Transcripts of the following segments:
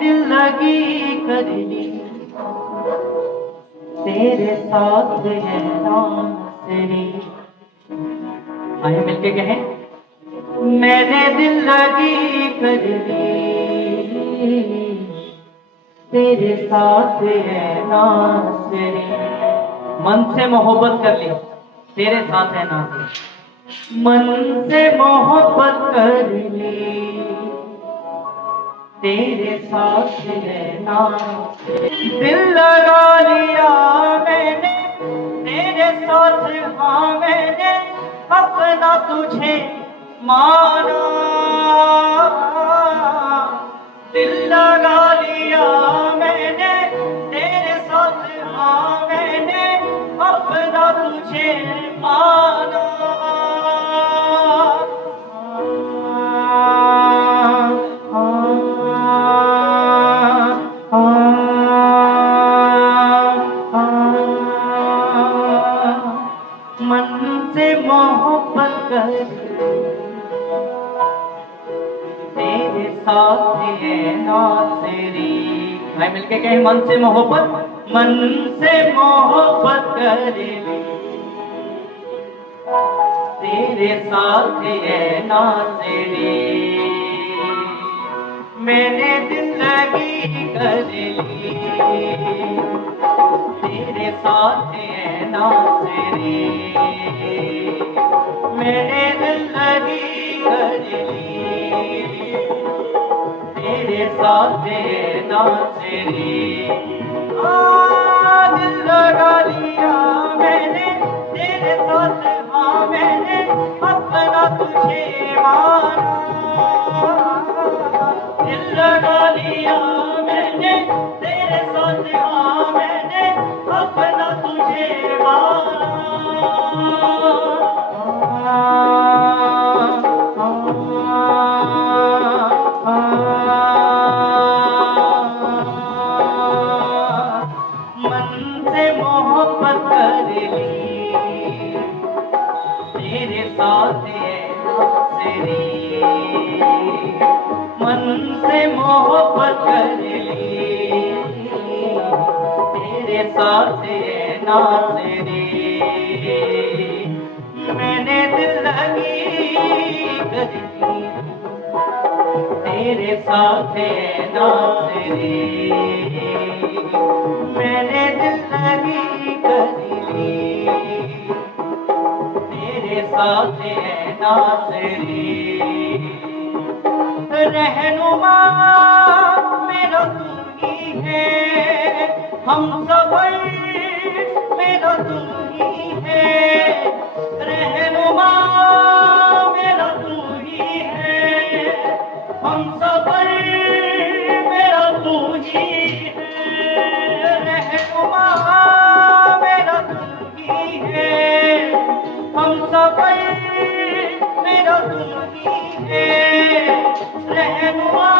दिल लगी कर ली, तेरे साथ है नाम तेरी। आइए मिलके कहें, मैंने दिल लगी कर ली, तेरे साथ है नाम तेरी। मन से मोहब्बत कर ली, तेरे साथ है नाम तेरी। मन से मोहब्बत कर ली, तेरे साथ है नाम। दिल लगा लिया मैंने तेरे साथ, हाँ मैंने अपना तुझे माना। दिल लगा लिया मैंने तेरे साथ, हाँ मैंने अपना तुझे माना। मन से मोहब्बत कर तेरे साथ है नासेरी। भाई मिलके कहें, मन से मोहब्बत, मन से मोहब्बत कर तेरे साथ है नासेरी। मैंने दिल लगी कर ली, तेरे साथ है नासेरी। मैंने दिल लगी कर ली, तेरे साथ है नासेरी। दिल लगा लिया मैंने तेरे साथ, हाँ मैंने अपना तुझे माना। दिल लगा लिया मैंने तेरे साथ, हाँ मैंने अपना तुझे माना। मन से मोहब्बत कर ली, तेरे साथ है नासेरी। मन से मोहब्बत कर ली, तेरे साथ है नासेरी। मैंने दिल लगी कर ली, तेरे साथ है नासेरी। मैंने दिल लगी कर ली, तेरे साथ है नासेरी। रहनुमा मेरा तुम ही है, हम सफर मेरा तुम ही है। रहनुमा मेरा तुम ही है, हम सफर मेरा तू ही है। रहनुमा मेरा तू ही है, हम सफर मेरा तू ही है। रहनुमा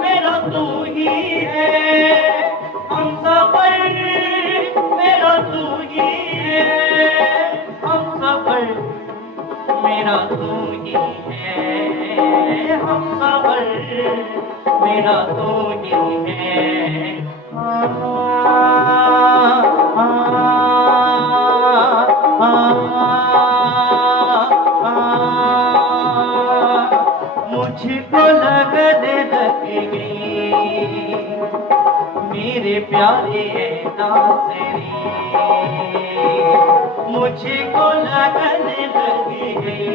मेरा तू ही है, हम सफर मेरा तू ही है। हम सफर मेरा तू ही है, हम सफर मेरा तू ही है। मुझको लगने लग गई मेरे प्यारे नासेरी। मुझको लगने लग गई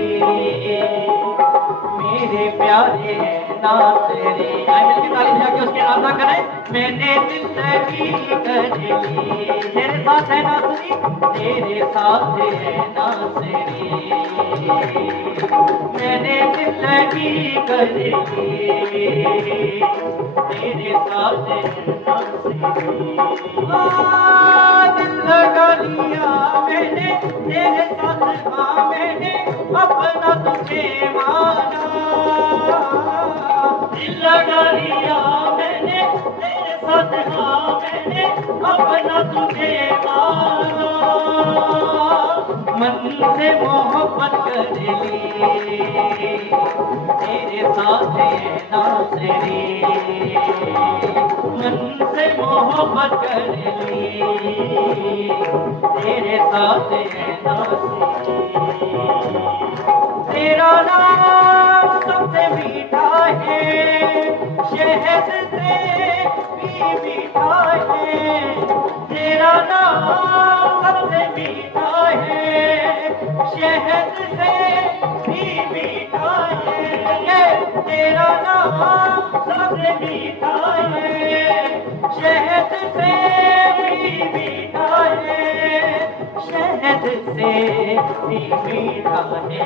मेरे प्यारे नासेरी। आइए मिलकर ताली बजा के उसकी आराधना करें। मैंने दिल लगी कर ली, तेरे साथ है नासेरी, तेरे साथ है नासेरी। मैंने दिल लगी कर ली, तेरे साथ है नासेरी। दिल लगा लिया मैंने तेरे साथ, हाँ मैंने अपना तुझे माना। दिल लगा लिया मैंने तेरे साथ, हाँ मैंने अपना तुझे माना। मन से मोहब्बत कर ली, तेरे साथ है नासेरी। मन से मोहब्बत कर ली, तेरे साथ है नाज़। तेरा नाम सबसे मीठा है, शहद से भी मीठा है। तेरा नाम सबसे मीठा है, शहद से भी मीठा है। तेरा नाम सबसे मीठा है, शहद से भी मीठा है। शहद से भी मीठा है,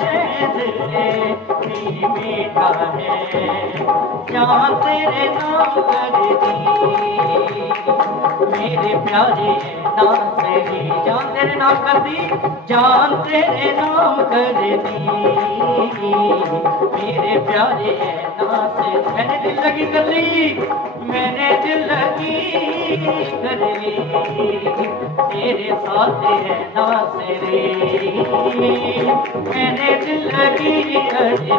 शहद से भी मीठा है। जान तेरे नाम कर दी, मेरे प्यारे नाज़री। जान तेरे नाम कर दी, जान तेरे नाम कर दी, मेरे प्यारे नाज़री। मैंने दिल लगी कर ली, मैंने दिल लगी कर ली, तेरे साथ है नाज़री। मैंने दिल लगी कर ली,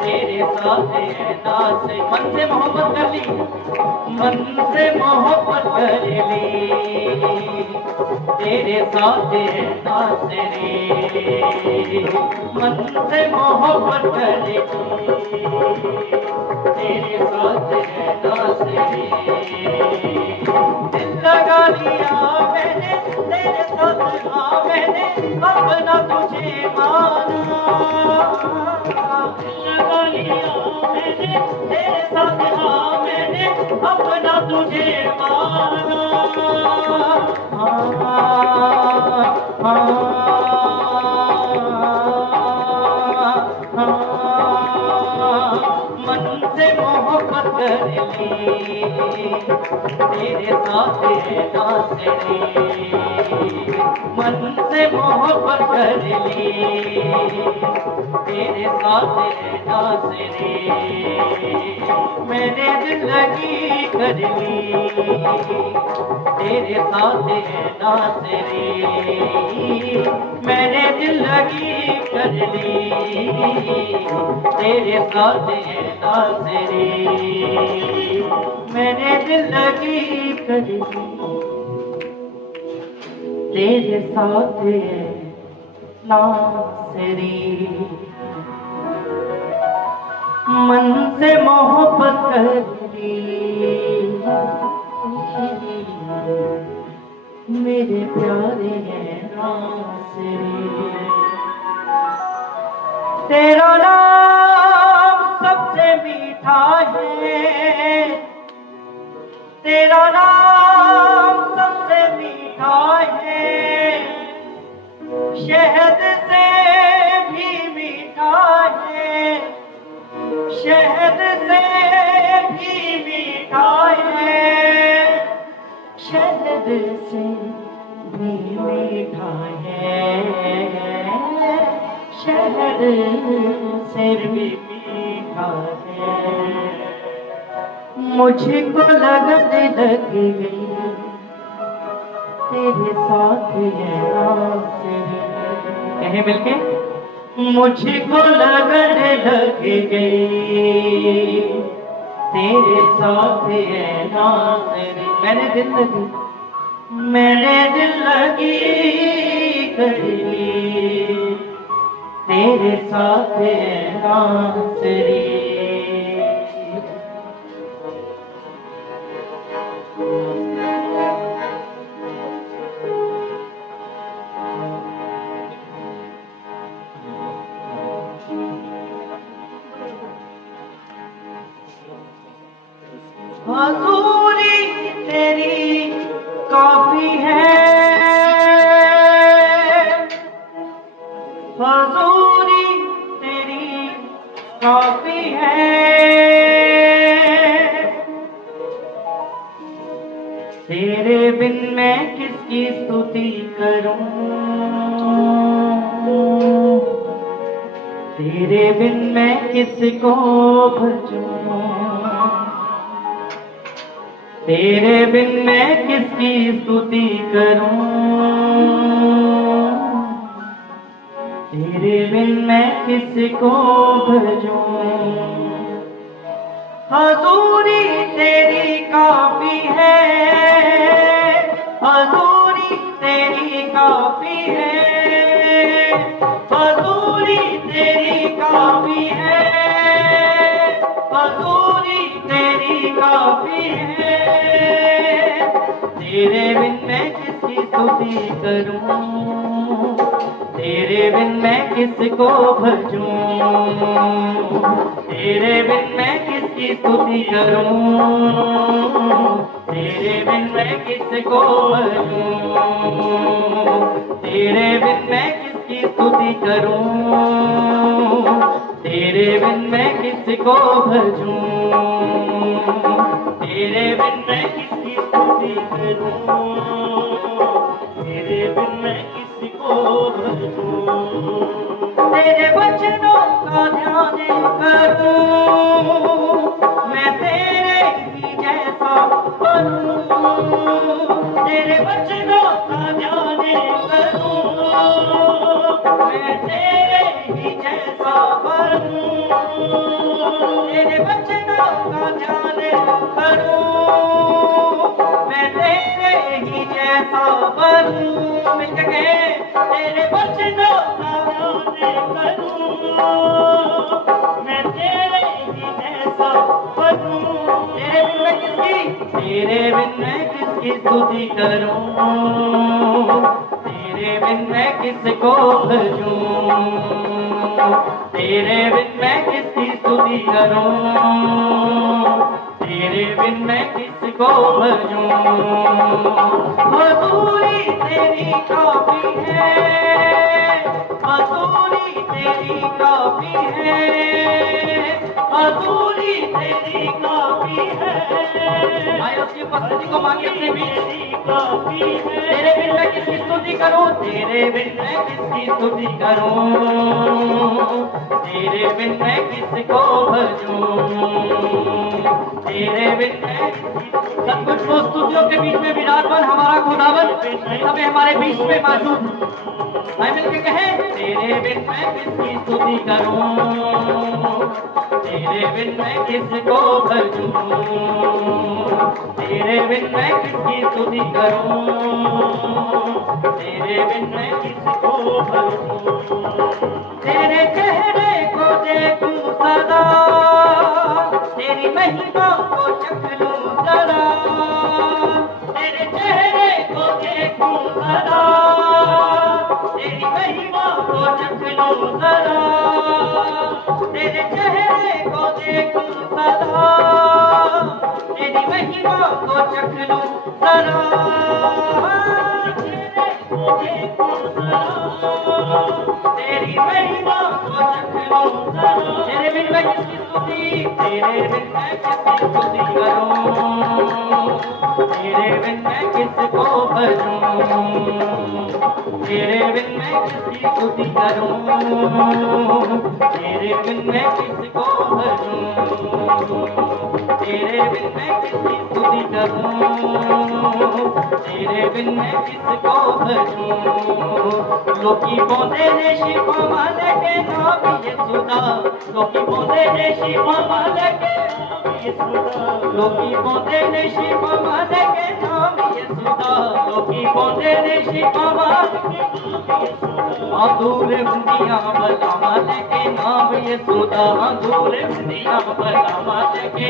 तेरे साथ है नाज़री। मन से मोहब्बत कर ली, मन से मोहब्बत कर ली, तेरे साथ है नाज़री। मन से मोहब्बत कर ली, तेरे साथ है नाज़री। दिल लगा लिया मैंने तेरे साथ, हाँ मैंने अपना तुझे माना। दिल लगा लिया मैंने तेरे साथ, हाँ मैंने अपना तुझे माना। मन से मोहब्बत कर ली, तेरे साथ है नाज़री। मन से मोहब्बत कर ली, तेरे साथ है नाज़री। मैंने दिल लगी कर ली, तेरे साथ है नाज़री। मैंने दिल लगी कर ली, तेरे साथ है नाज़री। मैंने दिल लगी कर ली, तेरे साथ है नाज़री। मन से मोहब्बत कर ली, मेरे प्यारे हैं नाज़री। तेरा नाम सबसे मीठा है, तेरा नाम सबसे मीठा है। शहद से भी मीठा है, शहद से भी मीठा है। शहद से भी मीठा है, शहद से भी मीठा है। मुझको लगने लग गई, तेरे साथ है नाज़री। कहें मिलके, मुझको लगने लग गई, तेरे साथ है नाज़री। मैंने दिल लगी, मैंने दिल लगी कर ली, तेरे साथ है नाज़री। हज़ूरी तेरी काफ़ी है, हज़ूरी तेरी काफ़ी है। तेरे बिन मैं किसकी स्तुति करूं, तेरे बिन मैं किसको भजूं। तेरे बिन मैं किसकी स्तुति करूं, तेरे बिन मैं किसको भजूं। हजूरी तेरी काफी है, हजूरी तेरी काफी है, हजूरी तेरी काफी है, हजूरी तेरी काफी है। तेरे बिन मैं किसकी स्तुति करूं, तेरे बिन मैं किसको भजूं, तेरे बिन मैं किसकी स्तुति करूं, तेरे बिन मैं किसको भजूं, तेरे बिन मैं किसकी स्तुति करूं, तेरे बिन मैं किसको भजूं, तेरे बिन मैं किसकी स्तुति करूं, तेरे बिन मैं किसको भजूं। तेरे वचनों का ध्यान करूं, मैं तेरे ही जैसा बनूं, तेरे वचनों का ध्यान करूं, मैं तेरे ही जैसा बनूं, तेरे वचनों का ध्यान करूं, मैं तेरे ही जैसा बनूं। मिलके कहे तेरे वचनों का ध्यान करूं, मैं तेरे ही जैसा बनूं। तेरे बिन मैं किसकी, तेरे बिन मैं किसकी स्तुति करूं, तेरे बिन मैं किसको भजूं, तेरे बिन मैं किसकी स्तुति करूं, तेरे बिन मैं किसको भजूं। हजूरी तेरी काफी है, हजूरी तेरी काफी है, हजूरी तेरी काफी है। आए उसकी उपस्थिति को मांगे अपने बीच काफी है। तेरे बिन मैं किसकी स्तुति करूं, तेरे बिन मैं किसकी स्तुति करूं, तेरे बिन मैं किसको भजूं, तेरे बिन मैं सब कुछ वो स्तुतियों के बीच में विराजमान हमारा खुदावन सब हमारे बीच में मौजूद। मैं मिलके कहे तेरे बिन मैं किसकी स्तुति करूं, तेरे बिन मैं किसको भजूं, तेरे बिन मैं किसकी स्तुति करूं, तेरे बिन मैं किसको भजूं। तेरे चेहरे को देखूं सदा, तेरी महिमा को चख लूं सदा, तेरे चेहरे को देखूं सदा, तेरी महिमा को चख लूं सदा, तेरे चेहरे को देखूं सदा, तेरी महिमा को चख लूं सदा, तेरे को देखूं सदा, तेरी महिमा को चख लूं सदा। तेरे बिन मैं किसकी स्तुति, तेरे बिन मैं किसकी स्तुति करूं, तेरे बिन मैं किसको भजूं, तेरे बिन मैं किसकी स्तुति करूं, तेरे बिन मैं किसको भजूं, तेरे बिन मैं किसकी स्तुति करूं, तेरे बिन मैं किसको भजूं। लोकी बोले ने शिफा वाले के नाम यीशुदा, लोकी बोले ने शिफा वाले के नाम यीशुदा, लोकी बोले ने शिफा वाले के नाम यीशुदा, लोकी बोले ने शिफा वाले के नाम यीशुदा। दूर हुंदियां भला वाले के नाम यीशुदा, दूर हुंदियां भला वाले के,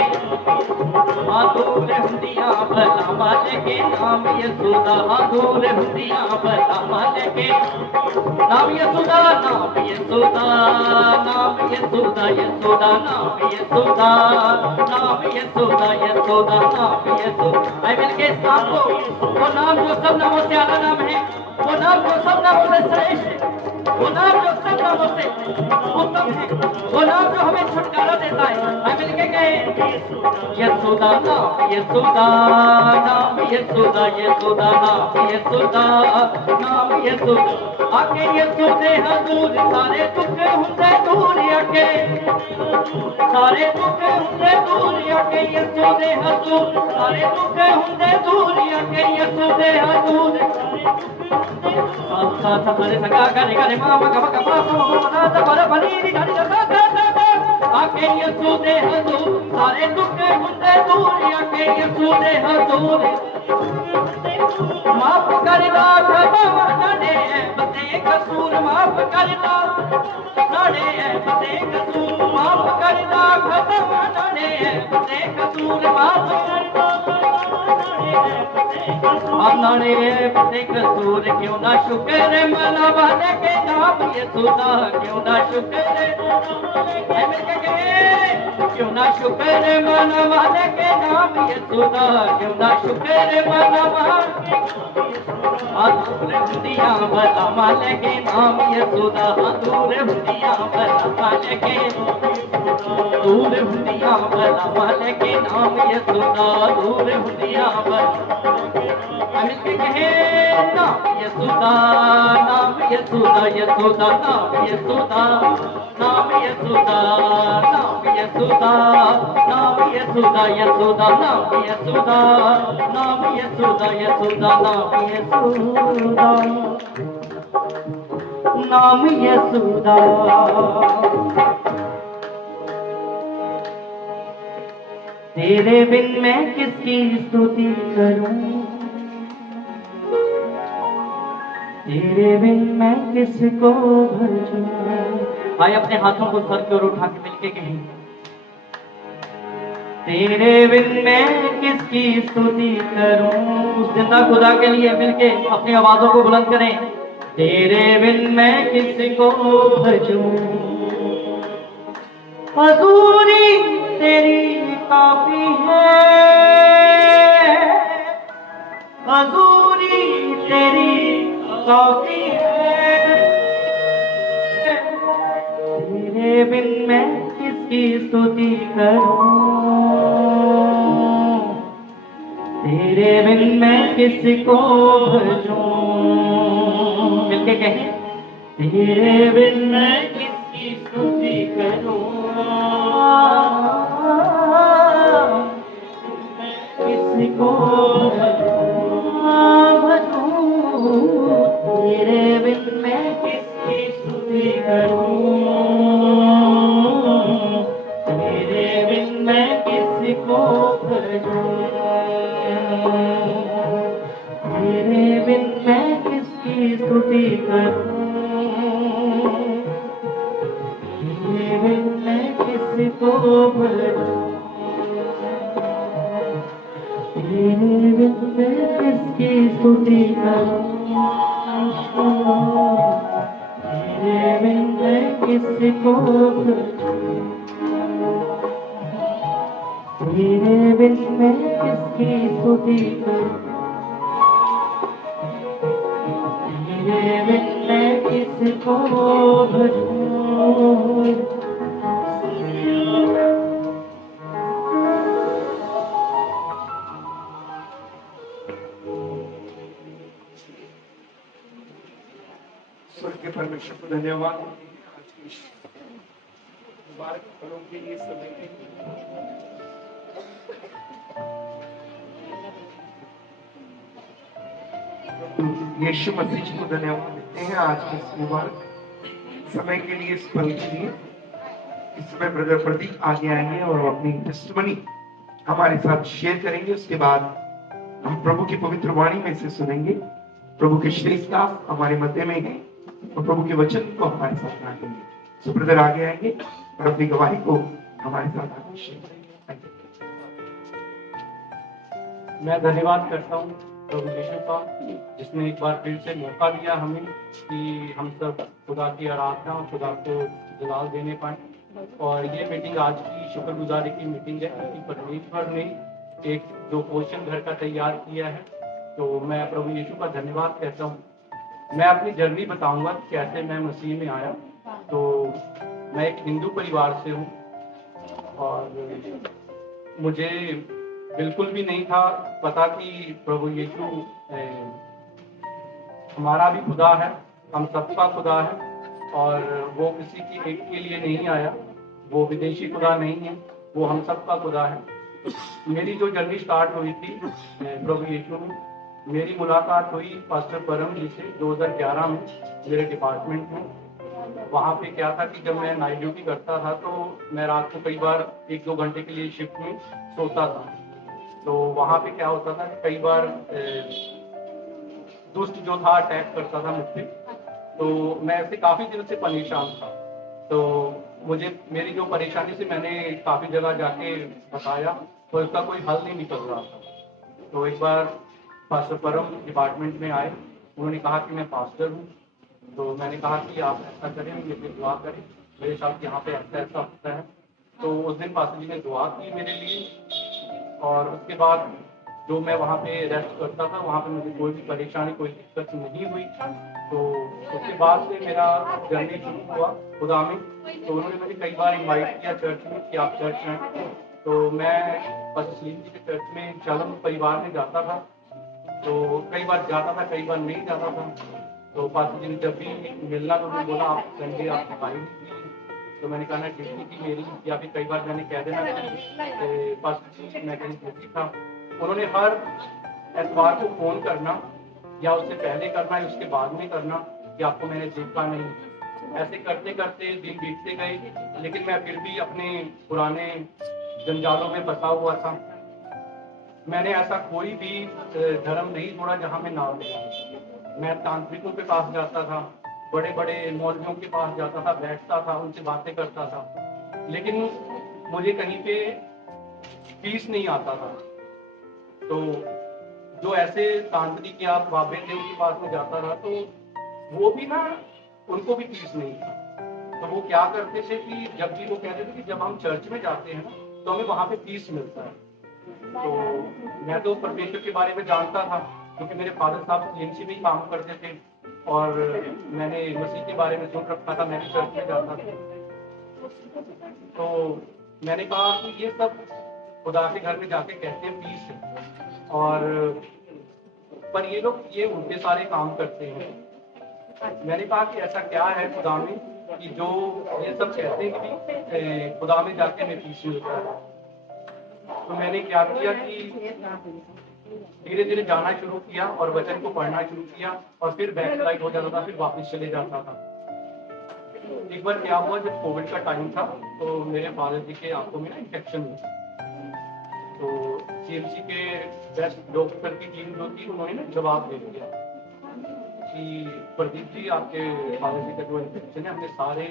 दूर हुंदियां भला वाले के नाम यीशुदा, दूर हुंदियां भला वाले के नाम यीशुदा, नाम यीशुदा, नाम यीशुदा, यीशुदा नाम यीशुदा, नाम यीशुदा, यीशुदा नाम यीशुदा। आए मिलके इस नाम को, वो नाम जो सब नामों से आला नाम है, वो नाम जो सब नामों से श्रेष्ठ है, वो नाम जो सब नामों से उत्तम है, वो नाम जो हमें छुटकारा देता है। आए मिलके कहे यीशुदा नाम यीशुदा, नाम यीशुदा, यीशुदा नाम यीशुदा, नाम यीशुदा। आके यीशु दे हजूर सारे दुख हुंदे दूर, आके सारे दुख हुंदे दूर, आके यीशु दे हजूर सारे दुख हुंदे दूर, आके यीशु दे हजूर सारे सगा गरे गरे मामा कमा कमा समा मना दा पर बनी दी दा दा दा दा आके यसू दे हजूर सारे दुख हुंदे दूर आके यसू दे हजूर माफ करदा खता नाडे बते कसूर माफ करदा नाडे बते कसूर माफ करदा खता नाडे बते कसूर माफ करदा नाडे बते कसूर क्यों ना शुक्र मना वाले के नाम यसू दा क्यों ना शुक्र क्यों ना शुक्र मना वाले के नाम यसू दा क्यों ना शुक्र मना वाले दूर हुंदियां भला माले के नाम यसू दा दूर हुंदियां भला माले के दूर हुंदियां भला माले के नाम यसू दा दूर हुंदियां भला अमित कहे नाम यसुदा नाम यसुदा यसुदा नाम यसुदा नाम यसुदा नाम यसुदा नाम यसुदा यसुदा नाम यसुदा नाम यसुदा यसुदा नाम यसुदा तेरे बिन मैं किसकी स्तुति करूं तेरे बिन मैं किसको भजूं भाई अपने हाथों को सर की ओर उठा के मिलके कहें तेरे बिन मैं किसकी स्तुति करूं उस जिंदा खुदा के लिए मिलके अपनी आवाजों को बुलंद करें तेरे बिन मैं किसको भजूं हजूरी तेरी काफी है हजूरी तेरी काफी है तेरे बिन मैं किसकी स्तुति करूं तेरे बिन मैं किसको भजूं मिलके कहें तेरे बिन मैं किसकी स्तुति करूं किसको तेरे बिन मैं किसकी स्तुति करूं तेरे बिन मैं किसको भजूं तेरे बिन मैं किसकी स्तुति करूं तेरे बिन मैं किसको भजूं तेरे बिन मैं किसकी स्तुति करूं तेरे बिन मैं किसको भजूं तेरे बिन मैं किसकी स्तुति करूं तेरे बिन मैं किसको भजूं स्वर्गीय परमेश्वर को धन्यवाद आज की मुबारक पलों के लिए समय के यीशु मसीह जी को धन्यवाद देते हैं आज के इस मुबारक समय के लिए इस पल के लिए इस समय ब्रदर प्रदीप आगे आएंगे और अपनी टेस्टिमनी हमारे साथ शेयर करेंगे उसके बाद हम प्रभु की पवित्र वाणी में से सुनेंगे प्रभु के श्रेष्ठ दास हमारे मध्य में हैं और प्रभु के वचन को हमारे साथ रखेंगे सो ब्रदर आगे आएंगे और अपनी गवाही को हमारे साथ आगे शेयर करेंगे मैं धन्यवाद करता हूँ प्रभु यीशु का जिसने एक बार फिर से मौका दिया हमें कि हम सब खुदा की आराधना और खुदा को जलाल देने पाए और ये मीटिंग आज की शुक्रगुजारी की मीटिंग है क्योंकि परमेश्वर ने एक जो पोषण घर का तैयार किया है तो मैं प्रभु यीशु का धन्यवाद कहता हूँ। मैं अपनी जर्नी बताऊंगा कैसे मैं मसीह में आया। तो मैं एक हिंदू परिवार से हूँ और मुझे बिल्कुल भी नहीं था पता कि प्रभु यीशु हमारा भी खुदा है, हम सबका खुदा है और वो किसी की एक के लिए नहीं आया, वो विदेशी खुदा नहीं है, वो हम सबका खुदा है। मेरी जो जर्नी स्टार्ट हुई थी प्रभु यीशु में, मेरी मुलाकात हुई पास्टर परम जी से 2011 में मेरे डिपार्टमेंट में। वहाँ पे क्या था कि जब मैं नाइट ड्यूटी करता था तो मैं रात को कई बार 1-2 घंटे के लिए शिफ्ट में सोता था। तो वहाँ पे क्या होता था कि कई बार दुष्ट जो था अटैक करता था मुझ पे। तो मैं ऐसे काफ़ी दिन से परेशान था। तो मुझे मेरी जो परेशानी से मैंने काफ़ी जगह जाके बताया, तो इसका कोई हल नहीं निकल रहा था। तो एक बार पास्टर परम डिपार्टमेंट में आए, उन्होंने कहा कि मैं पास्टर हूँ। तो मैंने कहा कि आप ऐसा करें, मेरे लिए दुआ करें, मेरे साथ यहाँ पे ऐसा ऐसा होता है। तो उस दिन पास्टर जी ने दुआ की मेरे लिए, और उसके बाद जो मैं वहाँ पे रेस्ट करता था, वहाँ पे मुझे कोई भी परेशानी, कोई दिक्कत नहीं हुई। तो उसके बाद से मेरा जर्नी शुरू हुआ खुदा में। तो उन्होंने मुझे कई बार इनवाइट किया चर्च में कि आप चर्च में। तो मैं पास्टर सलीम जी के चर्च में शालम परिवार में जाता था। तो कई बार जाता था, कई बार नहीं जाता था। तो पास्टर जी ने जब भी मिलना तो उन्होंने बोला आप संडे आप दिखाई नहीं दी। तो मैंने कहा ना ड्यूटी थी मेरी, या फिर कई बार मैंने कह देना कि पास्टर जी मैं कहीं बिजी था। उन्होंने हर एतवार को फोन करना, या उससे पहले करना या उसके बाद में करना कि आपको मैंने देखा नहीं। ऐसे करते करते दिन बीतते गए, लेकिन मैं फिर भी अपने पुराने जंजालों में फंसा हुआ था। मैंने ऐसा कोई भी धर्म नहीं छोड़ा जहां मैं नाम लिया। मैं तांत्रिकों के पास जाता था, बड़े बड़े मौलवियों के पास जाता था, बैठता था, उनसे बातें करता था, लेकिन मुझे कहीं पे पीस नहीं आता था। तो जो ऐसे तांत्रिक या बाबे थे उनके पास में जाता था, तो वो भी ना, उनको भी पीस नहीं था। तो वो क्या करते थे कि जब भी वो कहते थे कि जब हम चर्च में जाते हैं ना, तो हमें वहां पे पीस मिलता है। तो मैं तो परमेश्वर के बारे में जानता था, क्योंकि मेरे फादर साहब सीएमसी में ही काम करते थे, और मैंने मसीह के बारे में सुन रखा था, मैं भी चर्च में जाता था। तो मैंने कहा कि ये सब खुदा के घर में जाके कहते हैं पीस है, और पर ये लोग ये उल्टे सारे काम करते हैं। मैंने कहा कि ऐसा क्या है खुदा में कि जो ये सब कहते हैं कि खुदा में जाके हमें पीस मिलता है। तो मैंने क्या किया कि धीरे धीरे जाना शुरू किया और वचन को पढ़ना शुरू किया, और फिर बैकस्लाइड हो जाता था, फिर वापस चले जाता था। एक बार क्या हुआ, जब कोविड का टाइम था, तो मेरे फादर जी के आंखों में ना इन्फेक्शन हुआ। तो सीएमसी के बेस्ट डॉक्टर की टीम जो थी, उन्होंने ना जवाब दे दिया कि प्रदीप जी आपके फादर जी का जो इन्फेक्शन है, हमने सारे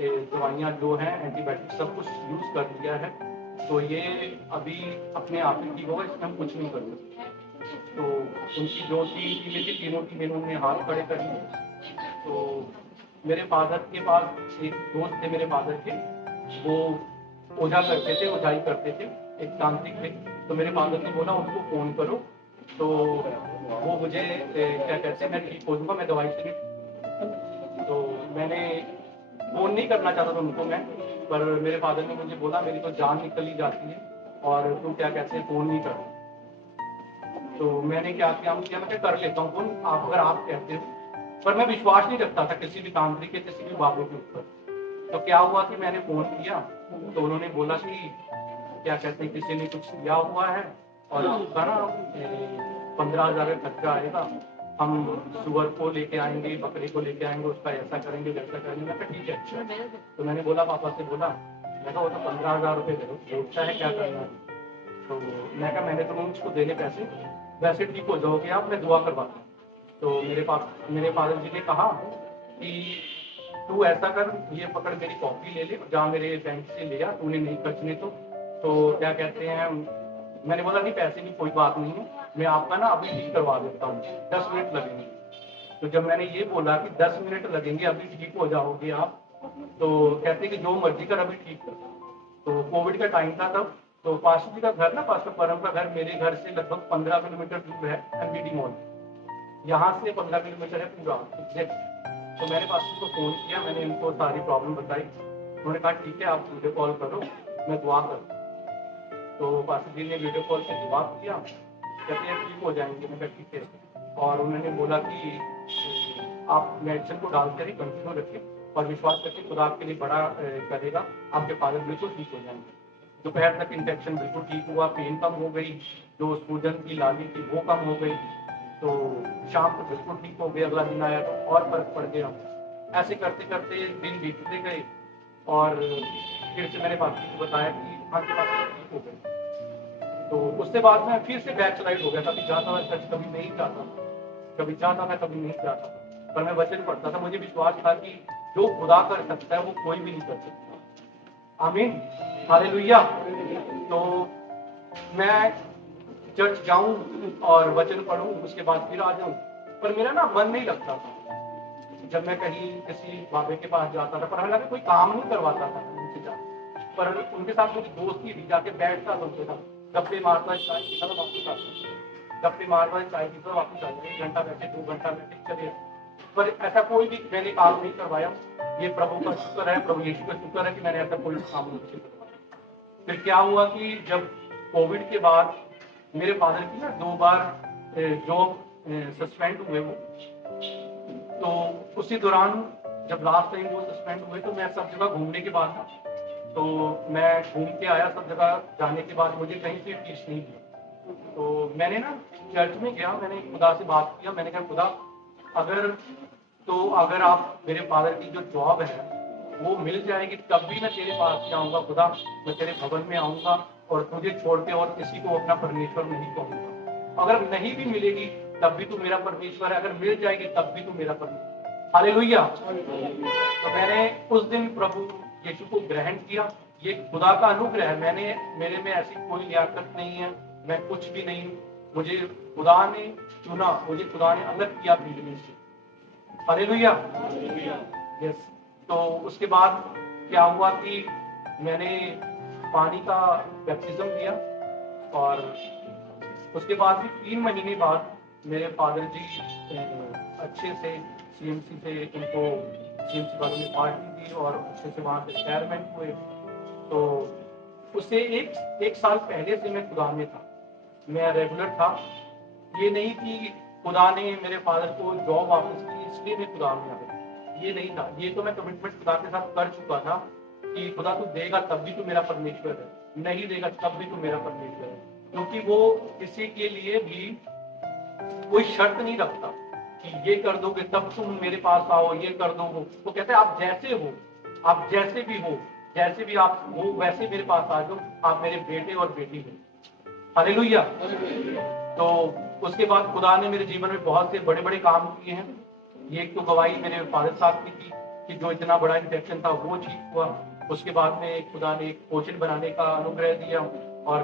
दवाइयाँ जो हैं एंटीबायोटिक सब कुछ यूज कर लिया है, तो ये अभी अपने आप ही ठीक होगा, इसमें हम कुछ नहीं कर सकते। तो उनकी जो टीमें थी, तीनों टीमें उन्होंने हाथ खड़े कर लिए। तो मेरे फादर के पास एक दोस्त थे मेरे फादर के, वो ओझा करते थे, ओझाई करते थे, एक तांत्रिक थे। तो मेरे फादर ने बोला उनको फोन करो, तो वो मुझे क्या कहते हैं, मैं ठीक हो जाऊंगा, मैं दवाई से नहीं। तो मैंने फोन नहीं करना चाहता था उनको मैं, पर मेरे फादर ने मुझे बोला मेरी तो जान निकल ही जाती है, और तुम क्या कहते हैं फोन नहीं कर। तो मैंने क्या किया, मैं क्या कर लेता हूँ फोन, आप अगर आप कहते हो। पर मैं विश्वास नहीं रखता था किसी भी तांत्रिक के, किसी भी बाबू के ऊपर। तो क्या हुआ कि मैंने फोन किया, तो उन्होंने बोला कि क्या कहते हैं किसी ने कुछ किया हुआ है, और उसका ना 15,000 का खर्चा आएगा, हम सुअर को लेके आएंगे, बकरी को लेके आएंगे, उसका ऐसा करेंगे वैसा करेंगे। मैं कहा ठीक है अच्छा। तो मैंने बोला पापा से बोला, मैं कहा वो तो 15,000 रुपये सोचता है क्या करना है। तो मैं कहा मैंने तो उसको देने पैसे, वैसे ठीक हो जाओगे आप, मैं दुआ करवाता हूँ। तो मेरे फादर जी ने कहा कि तू ऐसा कर, ये पकड़ मेरी कॉपी ले ले, जहाँ मेरे बैंक से लिया तूने नहीं खर्चने तो क्या कहते हैं, मैंने बोला नहीं पैसे की कोई बात नहीं है, मैं आपका ना अभी ठीक करवा देता हूँ, 10 मिनट लगेंगे। तो जब मैंने ये बोला कि 10 मिनट लगेंगे अभी ठीक हो जाओगे आप, तो कहते कि जो मर्जी कर अभी ठीक कर। तो कोविड का टाइम था तब। तो पास्टर जी का घर ना, पास्टर परम का घर मेरे घर से लगभग 15 किलोमीटर दूर है, एमबीडी मॉल, यहाँ से 15 किलोमीटर है पूरा एग्जैक्ट। तो मैंने पास्टर को फोन किया, मैंने इनको सारी प्रॉब्लम बताई। उन्होंने कहा ठीक है आप वीडियो कॉल करो, मैं दुआ करूँ। तो पास्टर जी ने वीडियो कॉल से दुआ किया, कहते हैं ठीक हो जाएंगे। मैं कहा ठीक है। और उन्होंने बोला कि आप मेडिसिन को डालते रहिए, कंटिन्यू रखें, और विश्वास करके खुदा आपके लिए बड़ा करेगा, आपके फादर बिल्कुल ठीक हो जाएंगे। दोपहर तक इन्फेक्शन बिल्कुल ठीक हुआ, पेन कम हो गई, जो सूजन की लाली थी वो कम हो गई। तो शाम को बिल्कुल ठीक हो गया, अगला दिन आया तो और फर्क पड़ गया। ऐसे करते करते दिन बीतते गए और फिर से मैंने बाकी को बताया कि माँ के पास ठीक हो गए। तो उसके बाद मैं फिर से बैकस्लाइड हो गया। कभी जाता था चर्च, कभी नहीं जाता था, कभी जाता था कभी नहीं जाता था, पर मैं वचन पढ़ता था। मुझे विश्वास था कि जो खुदा कर सकता है वो कोई भी नहीं कर सकता। आमीन, हालेलुया। तो मैं चर्च जाऊं और वचन पढ़ूं, उसके बाद फिर आ जाऊं, पर मेरा ना मन नहीं लगता था। जब मैं कहीं किसी बाबे के पास जाता था, पर हालांकि कोई काम नहीं करवाता था उनसे जाकर, पर उनके साथ मेरी दोस्ती भी, जाके बैठता था उनके साथ, गप्पे मारता, चाय पीता था, वापस आता, गप्पे मारता, चाय पीता, वापस आता, 1 घंटा बैठे, 2 घंटा बैठे, चले। पर ऐसा कोई भी मैंने काम नहीं करवाया। ये प्रभु का शुक्र है, प्रभु यीशु का शुक्र है कि मैंने ऐसा कोई काम नहीं करवाया। फिर क्या हुआ कि जब कोविड के बाद मेरे फादर की ना 2 बार जॉब सस्पेंड हुए वो, तो उसी दौरान जब लास्ट टाइम वो सस्पेंड हुए तो मैं सब जगह घूमने के बाद, तो मैं घूम के आया सब जगह जाने के बाद, मुझे कहीं से पीस नहीं दिया। तो मैंने ना चर्च में गया, मैंने खुदा से बात किया, मैंने कहा खुदा अगर आप मेरे फादर की जो जॉब है वो मिल जाएगी तब भी मैं तेरे पास ही आऊंगा खुदा, मैं तेरे भवन में आऊंगा और तुझे छोड़ के और किसी को अपना परमेश्वर नहीं कहूंगा। अगर नहीं भी मिलेगी तब भी तू मेरा परमेश्वर है, अगर मिल जाएगी तब भी तू मेरा परमेश्वर। हालेलुया। तो मैंने उस दिन प्रभु यीशु को ग्रहण किया। ये खुदा का अनुग्रह है, मेरे में ऐसी कोई लियाकत नहीं है, मैं कुछ भी नहीं हूँ, मुझे खुदा ने चुना, मुझे खुदा ने अलग किया भीड़ में से। Hallelujah, yes. तो उसके बाद क्या हुआ कि मैंने पानी का बैप्टिज्म लिया और उसके बाद भी 3 महीने बाद मेरे फादर जी अच्छे से सीएमसी से, उनको सीएमसी वालों ने पार्टी दी और अच्छे से वहाँ से रिटायरमेंट हुए। तो उससे एक साल पहले से मैं खुदा में था, मैं रेगुलर था। ये नहीं कि खुदा ने मेरे फादर को जॉब वापस की इसलिए मैं खुदा में आ गया, ये नहीं था। ये तो मैं कमिटमेंट खुदा के साथ कर चुका था कि खुदा तू देगा तब भी तू मेरा परमेश्वर है, नहीं देगा तब भी तू मेरा परमेश्वर है। क्योंकि वो किसी के लिए भी कोई शर्त नहीं रखता कि ये कर दोगे तब तुम मेरे पास आओ, ये कर दो वो कहते हैं आप जैसे हो, आप जैसे भी हो, जैसे भी आप हो वैसे मेरे पास आ जाओ, आप मेरे बेटे और बेटी हो। हालेलुया। तो उसके बाद खुदा ने मेरे जीवन में बहुत से बड़े बड़े काम किए हैं। ये एक तो गवाही मेरे फादर साहब की थी कि जो इतना बड़ा इन्फेक्शन था वो ठीक हुआ। उसके बाद में खुदा ने एक कोचिन बनाने का अनुग्रह दिया और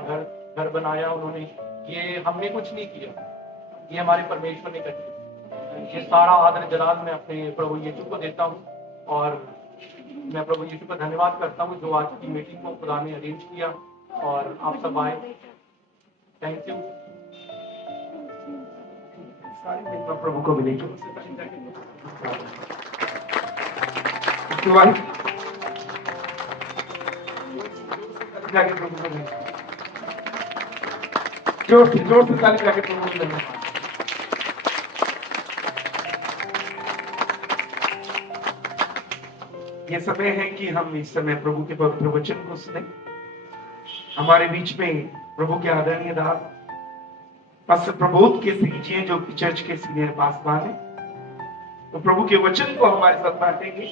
घर बनाया उन्होंने। ये हमने कुछ नहीं किया, ये हमारे परमेश्वर ने कर। ये सारा आदर जलाल मैं अपने प्रभु यीशु को देता हूँ और मैं प्रभु यीशु का धन्यवाद करता हूँ जो आज की मीटिंग को खुदा ने अरेंज किया और आप सब आए। Thank you. प्रभु को मिलेगी जाके प्रभु को मिलेगी। जोर से ताली जाके प्रभु को मिलेगी। ये समय है कि हम इस समय प्रभु के पवित्र वचन को सुने। हमारे बीच में प्रभु के आदरणीय दास पास्टर प्रबोध के सिंह जी जो चर्च के सीनियर पासवान है, तो प्रभु के वचन को हमारे साथ बांटेंगे।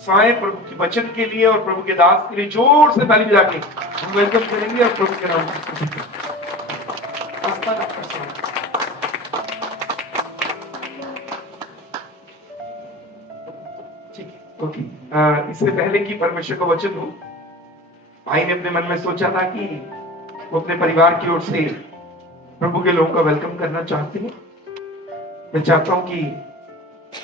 स्वाय प्रभु के वचन के लिए और प्रभु के दास के लिए जोर से ताली बजा के हम वेलकम करेंगे और प्रभु के नाम ठीक है। ओके, इससे पहले कि परमेश्वर का वचन हो, भाई ने अपने मन में सोचा था कि वो अपने परिवार की ओर से प्रभु के लोगों का वेलकम करना चाहते हैं। मैं चाहता हूं कि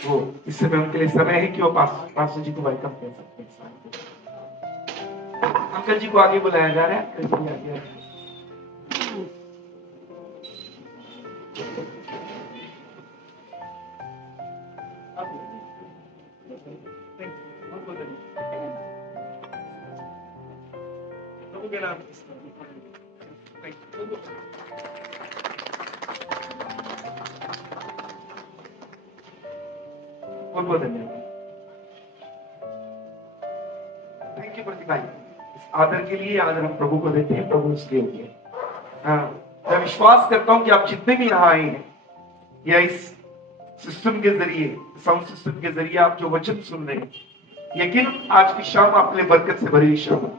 वो इस समय उनके लिए समय है कि वो पास्टर जी को वेलकम कर सकते हैं। अंकल जी को आगे बुलाया जा रहा है। अंकल जी आगे आए। प्रभु के नाम बहुत धन्यवाद। थैंक यू प्रतिभा। इस आदर के लिए आदर हम प्रभु को देते हैं, प्रभु इसके लिए। मैं विश्वास करता हूं कि आप जितने भी यहाँ आए हैं या इस सिस्टम के जरिए, साउंड सिस्टम के जरिए आप जो वचन सुन रहे हैं, यकीन आज की शाम आपके लिए बरकत से भरी हुई शाम है।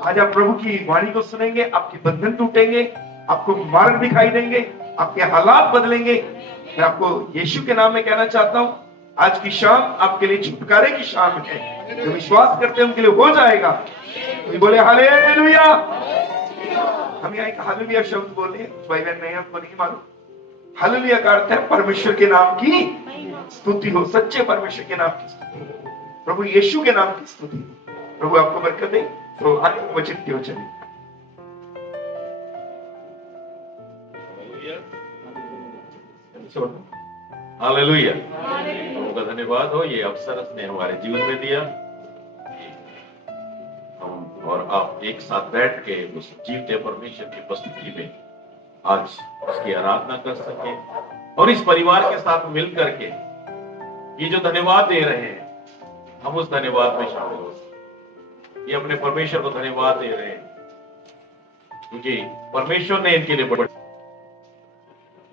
आज आप प्रभु की वाणी को सुनेंगे, आपके बंधन टूटेंगे, आपको मार्ग दिखाई देंगे, आपके हालात बदलेंगे। मैं आपको यीशु के नाम में कहना चाहता हूं, आज की शाम आपके लिए छुटकारे की शाम है। जो विश्वास करते हैं उनके लिए हो जाएगा। तो बोले हालेलुया। हम यहाँ एक हालेलुया शब्द बोले, भाई बहन नहीं, आपको नहीं मालूम हालेलुया का अर्थ है परमेश्वर के नाम की स्तुति हो, सच्चे परमेश्वर के नाम की स्तुति, प्रभु यीशु के नाम की स्तुति। प्रभु आपको बरकत दे। तो आगे वचन की ओर चलिए। हालेलुया। प्रभु का धन्यवाद हो, ये अवसर उसने हमारे जीवन में दिया। हम और आप एक साथ बैठ के उस जीवते परमेश्वर की उपस्थिति में आज उसकी आराधना कर सके और इस परिवार के साथ मिल करके ये जो धन्यवाद दे रहे हैं, हम उस धन्यवाद में शामिल हो सके। ये अपने परमेश्वर को धन्यवाद दे रहे हैं क्योंकि परमेश्वर ने इनके लिए बड़ा,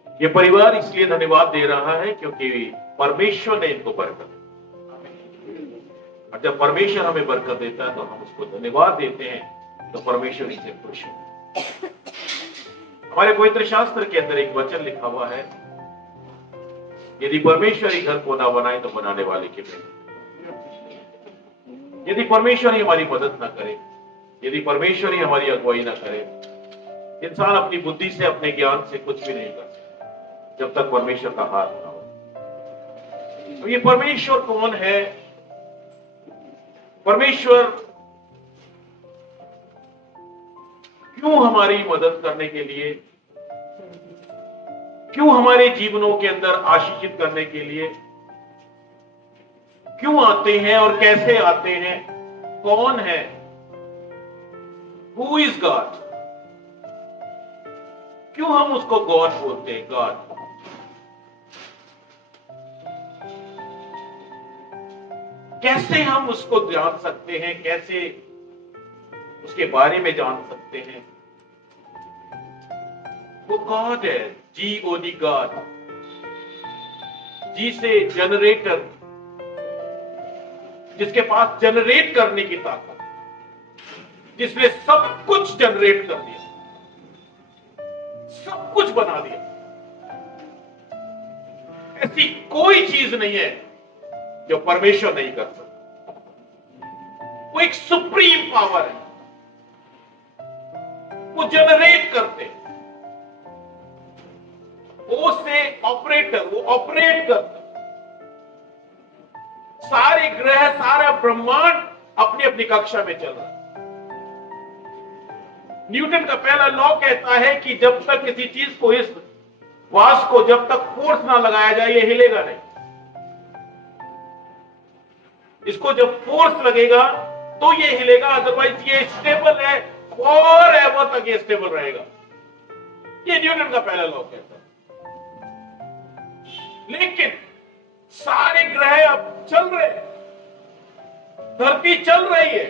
ये परिवार इसलिए धन्यवाद दे रहा है क्योंकि परमेश्वर ने इनको बरकत दी। और जब परमेश्वर हमें बरकत देता है तो हम उसको धन्यवाद देते हैं, तो परमेश्वर इससे खुश है। हमारे पवित्र शास्त्र के अंदर एक वचन लिखा हुआ है, यदि परमेश्वर ही घर को ना बनाए तो बनाने वाले के मेहनत। यदि परमेश्वर ही हमारी मदद ना करे, यदि परमेश्वर ही हमारी अगुवाई ना करे, इंसान अपनी बुद्धि से, अपने ज्ञान से कुछ भी नहीं कर सकता जब तक परमेश्वर का हाथ ना हो। तो ये परमेश्वर कौन है? परमेश्वर क्यों हमारी मदद करने के लिए, क्यों हमारे जीवनों के अंदर आशीषित करने के लिए क्यों आते हैं और कैसे आते हैं? कौन है? Who is God? क्यों हम उसको गॉड बोलते हैं? गॉड कैसे हम उसको जान सकते हैं? कैसे उसके बारे में जान सकते हैं? वो गॉड है, G-O-D, गॉड। जी से जनरेटर, जिसके पास जनरेट करने की ताकत, जिसने सब कुछ जनरेट कर दिया, सब कुछ बना दिया। ऐसी कोई चीज नहीं है जो परमेश्वर नहीं कर सकता। वो एक सुप्रीम पावर है, वो जनरेट करते हैं, वो से ऑपरेटर, वो ऑपरेट करते हैं। सारे ग्रह, सारा ब्रह्मांड अपनी अपनी कक्षा में चल रहा है। न्यूटन का पहला लॉ कहता है कि जब तक किसी चीज को, इस वास को जब तक फोर्स ना लगाया जाए, ये हिलेगा नहीं। इसको जब फोर्स लगेगा तो ये हिलेगा, अदरवाइज ये स्टेबल है, फॉर एवर तक ये स्टेबल रहेगा। ये न्यूटन का पहला लॉ कहता है। लेकिन सारे ग्रह अब चल रहे हैं, धरती चल रही है।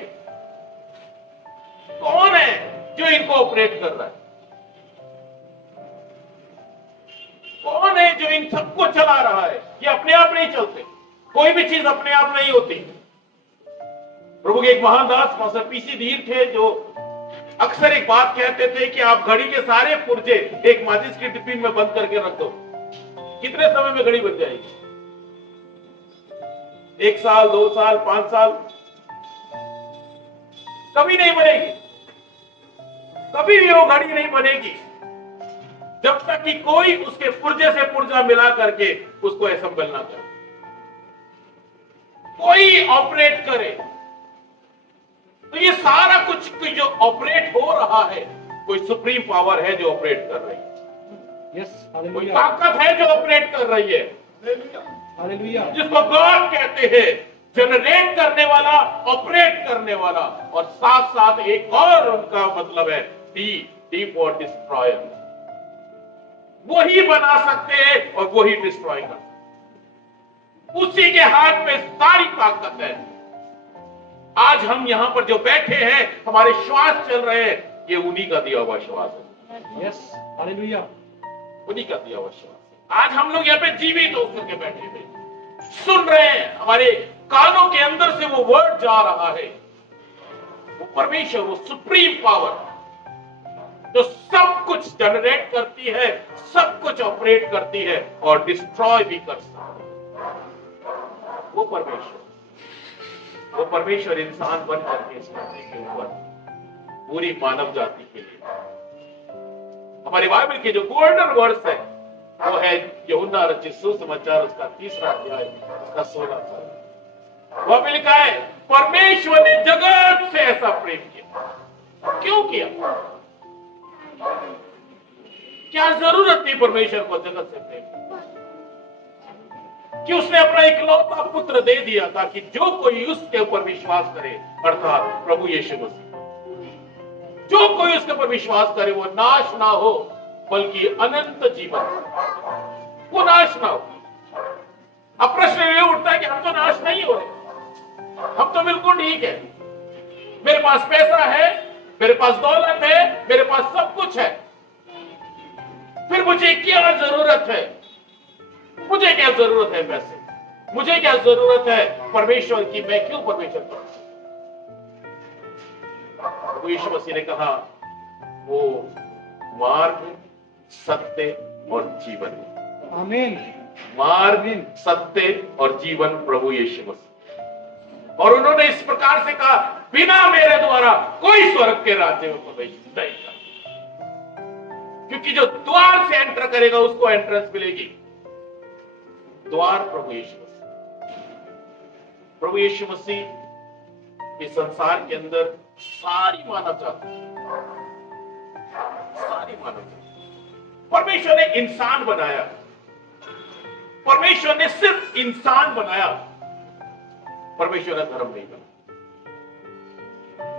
कौन है जो इनको ऑपरेट कर रहा है? कौन है जो इन सबको चला रहा है? ये अपने आप नहीं चलते, कोई भी चीज अपने आप नहीं होती। प्रभु के एक महान दास मास्टर पीसी धीर थे, जो अक्सर एक बात कहते थे कि आप घड़ी के सारे पुर्जे एक माचिस की डिब्बी में बंद करके रख दो, कितने समय में घड़ी बन जाएगी? 1 साल, 2 साल, 5 साल, कभी नहीं बनेगी। कभी भी वो घड़ी नहीं बनेगी जब तक कि कोई उसके पुर्जे से पुर्जा मिला करके उसको असेंबल ना करे, कोई ऑपरेट करे। तो ये सारा कुछ जो ऑपरेट हो रहा है, कोई सुप्रीम पावर है जो ऑपरेट कर रही है। कोई ताकत है जो ऑपरेट कर रही है, जिसको गॉड कहते हैं, जनरेट करने वाला, ऑपरेट करने वाला। और साथ साथ एक और उनका मतलब है डी फॉर डिस्ट्रॉयर। वही बना सकते हैं और वही डिस्ट्रॉय कर सकते, उसी के हाथ में सारी ताकत है। आज हम यहां पर जो बैठे हैं, हमारे श्वास चल रहे हैं, ये उन्हीं का दिया हुआ श्वास है। यस, हालेलुया, उन्हीं का दिया हुआ श्वास है। आज हम लोग यहाँ पे जीवित होकर के बैठे हुए सुन रहे हैं, हमारे कानों के अंदर से वो वर्ड जा रहा है। वो परमेश्वर, वो सुप्रीम पावर जो सब कुछ जनरेट करती है, सब कुछ ऑपरेट करती है और डिस्ट्रॉय भी कर सकती है, वो परमेश्वर इंसान बन करके इस धरती के ऊपर पूरी मानव जाति के लिए, हमारे बाइबल के जो गोल्डन वर्ड्स है वो है यूहन्ना रचित सुसमाचार उसका 3रा अध्याय उसका 16 पद। वहां पे लिखा है, परमेश्वर ने जगत से ऐसा प्रेम किया। क्यों किया? क्या जरूरत थी परमेश्वर को जगत से प्रेम कि उसने अपना इकलौता पुत्र दे दिया ताकि जो कोई उसके ऊपर विश्वास करे, अर्थात प्रभु यीशु मसीह, जो कोई उसके ऊपर विश्वास करे वो नाश ना हो बल्कि अनंत जीवन, वो नाश ना हो। अब प्रश्न ये उठता है कि हम तो नाश नहीं हो रहे, हम तो बिल्कुल ठीक है, मेरे पास पैसा है, मेरे पास दौलत है, मेरे पास सब कुछ है, फिर मुझे क्या जरूरत है? मुझे क्या जरूरत है पैसे, मुझे क्या जरूरत है परमेश्वर की, मैं क्यों परमेश्वर को? प्रभु यीशु मसीह ने कहा वो मार्ग, सत्य और जीवन है। आमीन। मार्ग, सत्य और जीवन प्रभु यीशु मसीह। और उन्होंने इस प्रकार से कहा, बिना मेरे द्वारा कोई स्वर्ग के राज्य में प्रवेश नहीं कर, क्योंकि जो द्वार से एंटर करेगा उसको एंट्रेंस मिलेगी। द्वार प्रभु यीशु मसीह। प्रभु यीशु मसीह इस संसार के अंदर सारी मानव जाति, सारी मानव जाति, परमेश्वर ने इंसान बनाया, परमेश्वर ने सिर्फ इंसान बनाया, परमेश्वर ने धर्म नहीं बनाया,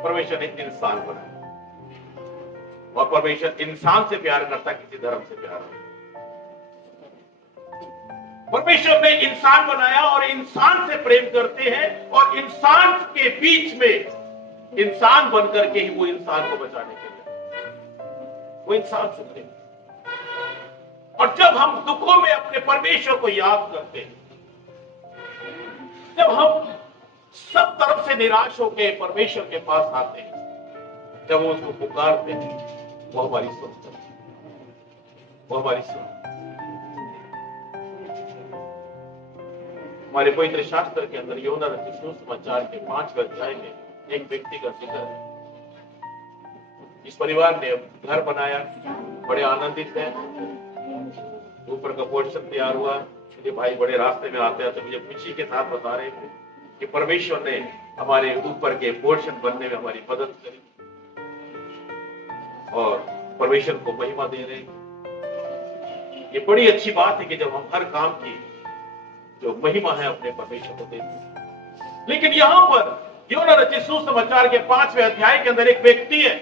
परमेश्वर ने इंसान बनाया। और परमेश्वर इंसान से प्यार करता, किसी धर्म से प्यार नहीं। परमेश्वर ने इंसान बनाया और इंसान से प्रेम करते हैं, और इंसान के बीच में इंसान बनकर के ही वो इंसान को बचाने के लिए, वो इंसान से प्रेम। और जब हम दुखों में अपने परमेश्वर को याद करते हैं, जब हम सब तरफ से निराश होकर परमेश्वर के पास आते हैं, जब वो उसको पुकारते हैं, वो हमारी सुनता है, वो हमारी सुनता है। हमारे पवित्र शास्त्र के अंदर यूहन्ना रचित सुसमाचार के 5वें अध्याय में एक व्यक्ति का जिक्र है। इस परिवार ने घर बनाया, बड़े आनंदित है, ऊपर का पोर्शन तैयार हुआ। मेरे भाई बड़े रास्ते में आते हैं तो मुझे खुशी के साथ बता रहे थे कि परमेश्वर ने हमारे ऊपर के पोर्शन बनने में हमारी मदद करी और परमेश्वर को महिमा दे रहे। ये बड़ी अच्छी बात है कि जब हम हर काम की जो महिमा है अपने परमेश्वर को देते हैं। लेकिन यहां पर यूहन्ना रचित सुसमाचार के 5वें अध्याय के अंदर एक व्यक्ति है,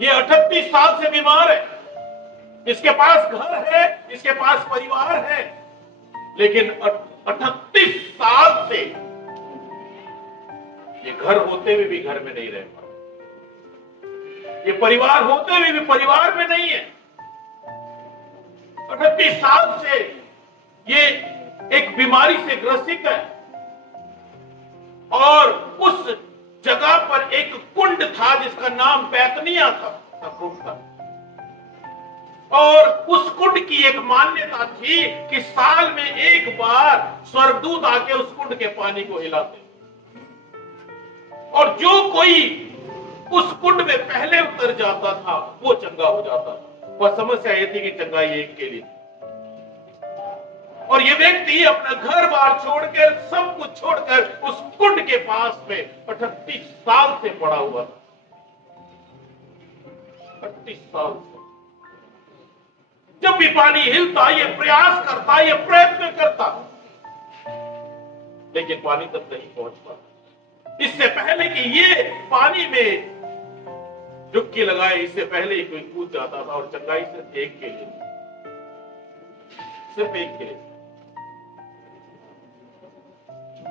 ये 38 साल से बीमार है, इसके पास घर है, इसके पास परिवार है, लेकिन 38 साल से ये घर होते हुए भी घर में नहीं रह पा, ये परिवार होते हुए भी परिवार में नहीं है। 38 साल से ये एक बीमारी से ग्रसित है, और उस जगह पर एक कुंड था जिसका नाम बैतनिया था, और उस कुंड की एक मान्यता थी कि साल में एक बार स्वर्गदूत आके उस कुंड के पानी को हिलाते, और जो कोई उस कुंड में पहले उतर जाता था वो चंगा हो जाता था। वह समस्या ये थी कि चंगाई एक के लिए, और ये व्यक्ति अपना घर बार छोड़कर, सब कुछ छोड़कर उस कुंड के पास में 38 साल से पड़ा हुआ था। 38 साल से जब भी पानी हिलता, ये प्रयास करता, ये प्रयत्न करता, लेकिन पानी तक नहीं पहुंच पाता। इससे पहले कि ये पानी में डुबकी लगाए, इससे पहले ही कोई कूद जाता था, और चंगाई सिर्फ एक के लिए, सिर्फ एक के लिए।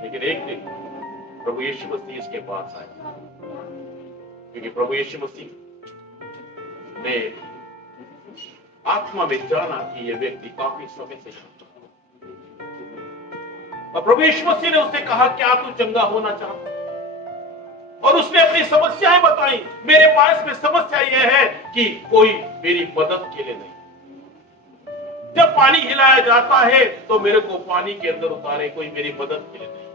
लेकिन एक दिन प्रभु यीशु मसीह इसके पास आए, क्योंकि प्रभु यीशु मसीह ने आत्मा में जाना कि ये व्यक्ति काफी समय से और प्रभु यीशु मसीह ने उससे कहा, क्या तू चंगा होना चाहता? और उसने अपनी समस्याएं बताई। मेरे पास में समस्या यह है कि कोई मेरी मदद के लिए नहीं। जब पानी हिलाया जाता है तो मेरे को पानी के अंदर उतारे, कोई मेरी मदद के लिए नहीं।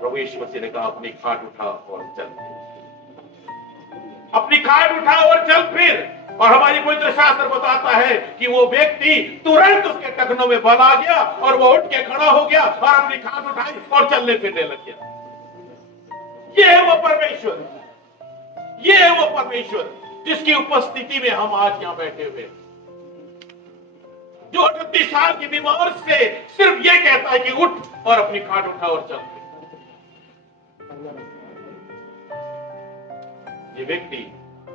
प्रभु यीशु मसीह ने कहा, अपनी खाट उठा और चल। अपनी खाट उठा और चल फिर। और हमारी पवित्र शास्त्र बताता है कि वो व्यक्ति तुरंत उसके टखनों में बल आ गया और वो उठ के खड़ा हो गया और अपनी खाट उठाई और चलने फिरने लग गया। ये है वो परमेश्वर, ये है वो परमेश्वर जिसकी उपस्थिति में हम आज यहां बैठे हुए हैं, जो 38 साल की बीमार से सिर्फ ये कहता है कि उठ और अपनी खाट उठा और चल। ये व्यक्ति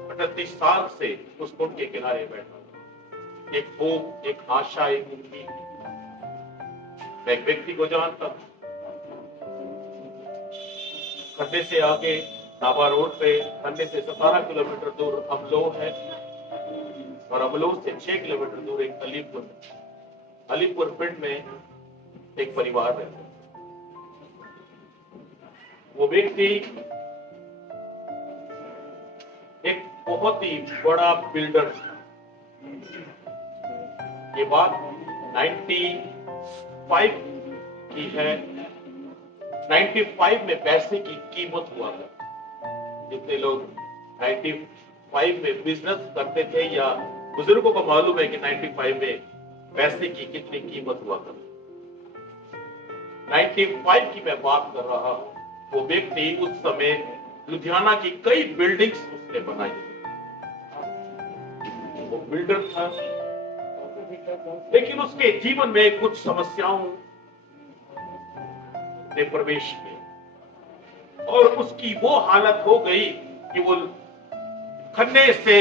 38 साल से उस पुल के किनारे बैठा, एक होप, एक आशा, एक उम्मीद। मैं एक व्यक्ति को जानता था, खड्डे से आगे नाबा रोड पे, खड्डे से 17 किलोमीटर दूर अमलो है और अमलो से 6 किलोमीटर दूर एक अलीपुर पिंड में एक परिवार रहता। वो व्यक्ति एक बहुत ही बड़ा बिल्डर था। ये बात 95 की है। 95 में पैसे की कीमत हुआ था। जितने लोग 95 में बिजनेस करते थे या बुजुर्गों को मालूम है कि 95 में पैसे की कितनी कीमत हुआ था। 95 की मैं बात कर रहा हूं। वो व्यक्ति उस समय लुधियाना की कई बिल्डिंग्स उसने बनाई। वो बिल्डर था, लेकिन उसके जीवन में कुछ समस्याओं ने प्रवेश किया और उसकी वो हालत हो गई कि वो खन्ने से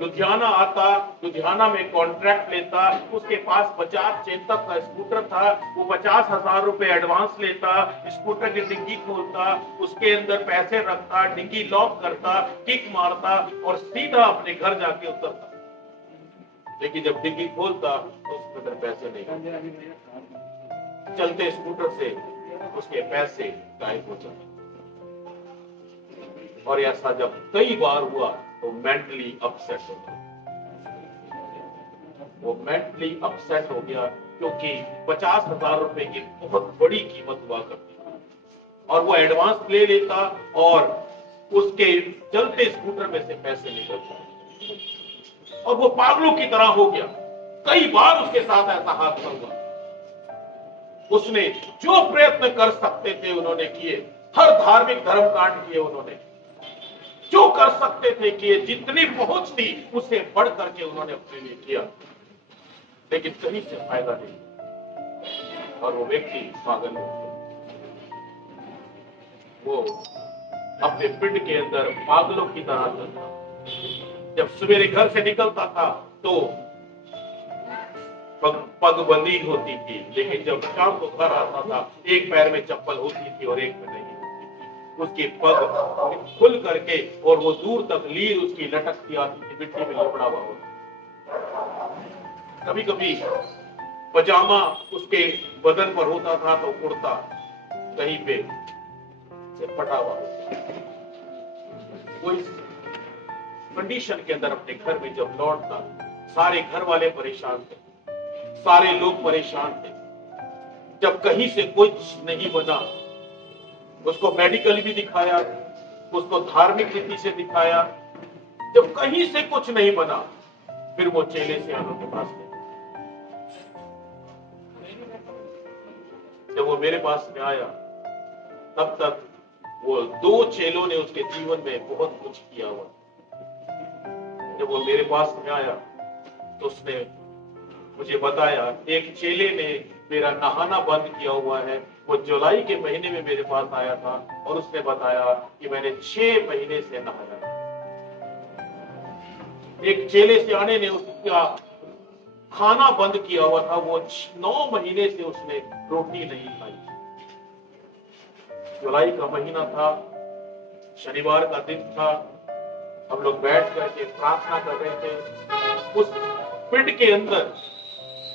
लुधियाना आता, लुधियाना में कॉन्ट्रैक्ट लेता। उसके पास बजाज चेतक का स्कूटर था। वो 50,000 रुपए एडवांस लेता, स्कूटर की डिग्गी खोलता, उसके अंदर पैसे रखता, डिग्गी लॉक करता, किक मारता और सीधा अपने घर जाके उतरता। लेकिन जब डिग्गी खोलता तो उसके अंदर पैसे नहीं, चलते स्कूटर से उसके पैसे गायब हो जाते। और ऐसा जब कई बार हुआ तो मेंटली अपसेट हो गया। वो मेंटली अपसेट हो गया क्योंकि 50,000 रुपए की बहुत बड़ी कीमत हुआ करती थी और वो एडवांस ले लेता और उसके चलते स्कूटर में से पैसे निकलते और वो पागलों की तरह हो गया। कई बार उसके साथ ऐसा हादसा हुआ। उसने जो प्रयत्न कर सकते थे उन्होंने किए, हर धार्मिक धर्म कांड किए उन्होंने, जो कर सकते थे किए, जितनी पहुंच थी उससे बढ़ करके उन्होंने अपने लिए किया, लेकिन कहीं से फायदा नहीं और वो व्यक्ति पागल हो गया। वो अपने पिंड के अंदर पागलों की तरह चलता। जब सवेरे घर से निकलता था तो पगबंदी होती थी, लेकिन जब शाम को घर आता था एक पैर में चप्पल होती थी और एक में नहीं होती थी। उसके पग खुल करके और वो दूर तक लीर उसकी लटकती आती थी, मिट्टी में लिपड़ा हुआ होता। कभी कभी पजामा उसके बदन पर होता था तो कुर्ता कहीं पे से फटा हुआ होता। वो इस कंडीशन के अंदर अपने घर में जब लौटता, सारे घर वाले परेशान थे, सारे लोग परेशान थे। जब कहीं से कुछ नहीं बना, उसको मेडिकल भी दिखाया, उसको धार्मिक रीति से दिखाया। जब कहीं से कुछ नहीं बना, फिर वो चेले से आनों के पास गया। जब वो मेरे पास में आया, तब तक वो 2 चेलों ने उसके जीवन में बहुत कुछ किया हुआ। जब वो मेरे पास में आया तो उसने मुझे बताया, एक चेले ने मेरा नहाना बंद किया हुआ है। वो जुलाई के महीने में मेरे पास आया था और उसने बताया कि मैंने 6 महीने से नहाया। एक चेले से आने ने उसका खाना बंद किया हुआ था। वो 9 महीने से उसने रोटी नहीं खाई। जुलाई का महीना था, शनिवार का दिन था। हम लोग बैठ करके प्रार्थना कर रहे थे। उस पिंड के अंदर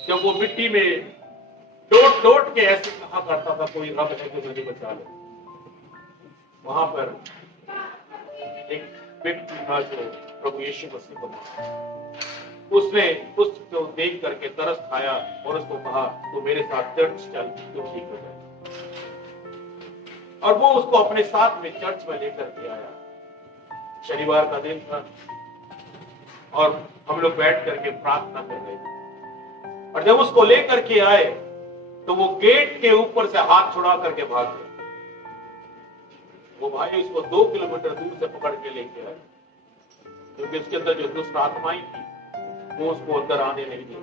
जब वो मिट्टी में डोट डोट के ऐसे कहा करता था, कोई रब है जो मुझे बचा ले, वहां पर एक व्यक्ति था जो प्रभु यीशु मसीह को, उसने उसको देख करके तरस खाया और उसको कहा तो मेरे साथ चर्च चल, तो ठीक हो जाए। और वो उसको अपने साथ में चर्च में लेकर के आया। शनिवार का दिन था और हम लोग बैठ करके प्रार्थना कर रहे थे, और जब उसको लेकर के आए तो वो गेट के ऊपर से हाथ छुड़ा करके भाग गया। वो भाई उसको 2 किलोमीटर दूर से पकड़ के लेके आए, क्योंकि उसके अंदर जो दुष्ट आत्माएं थी वो उसको अंदर आने नहीं दी।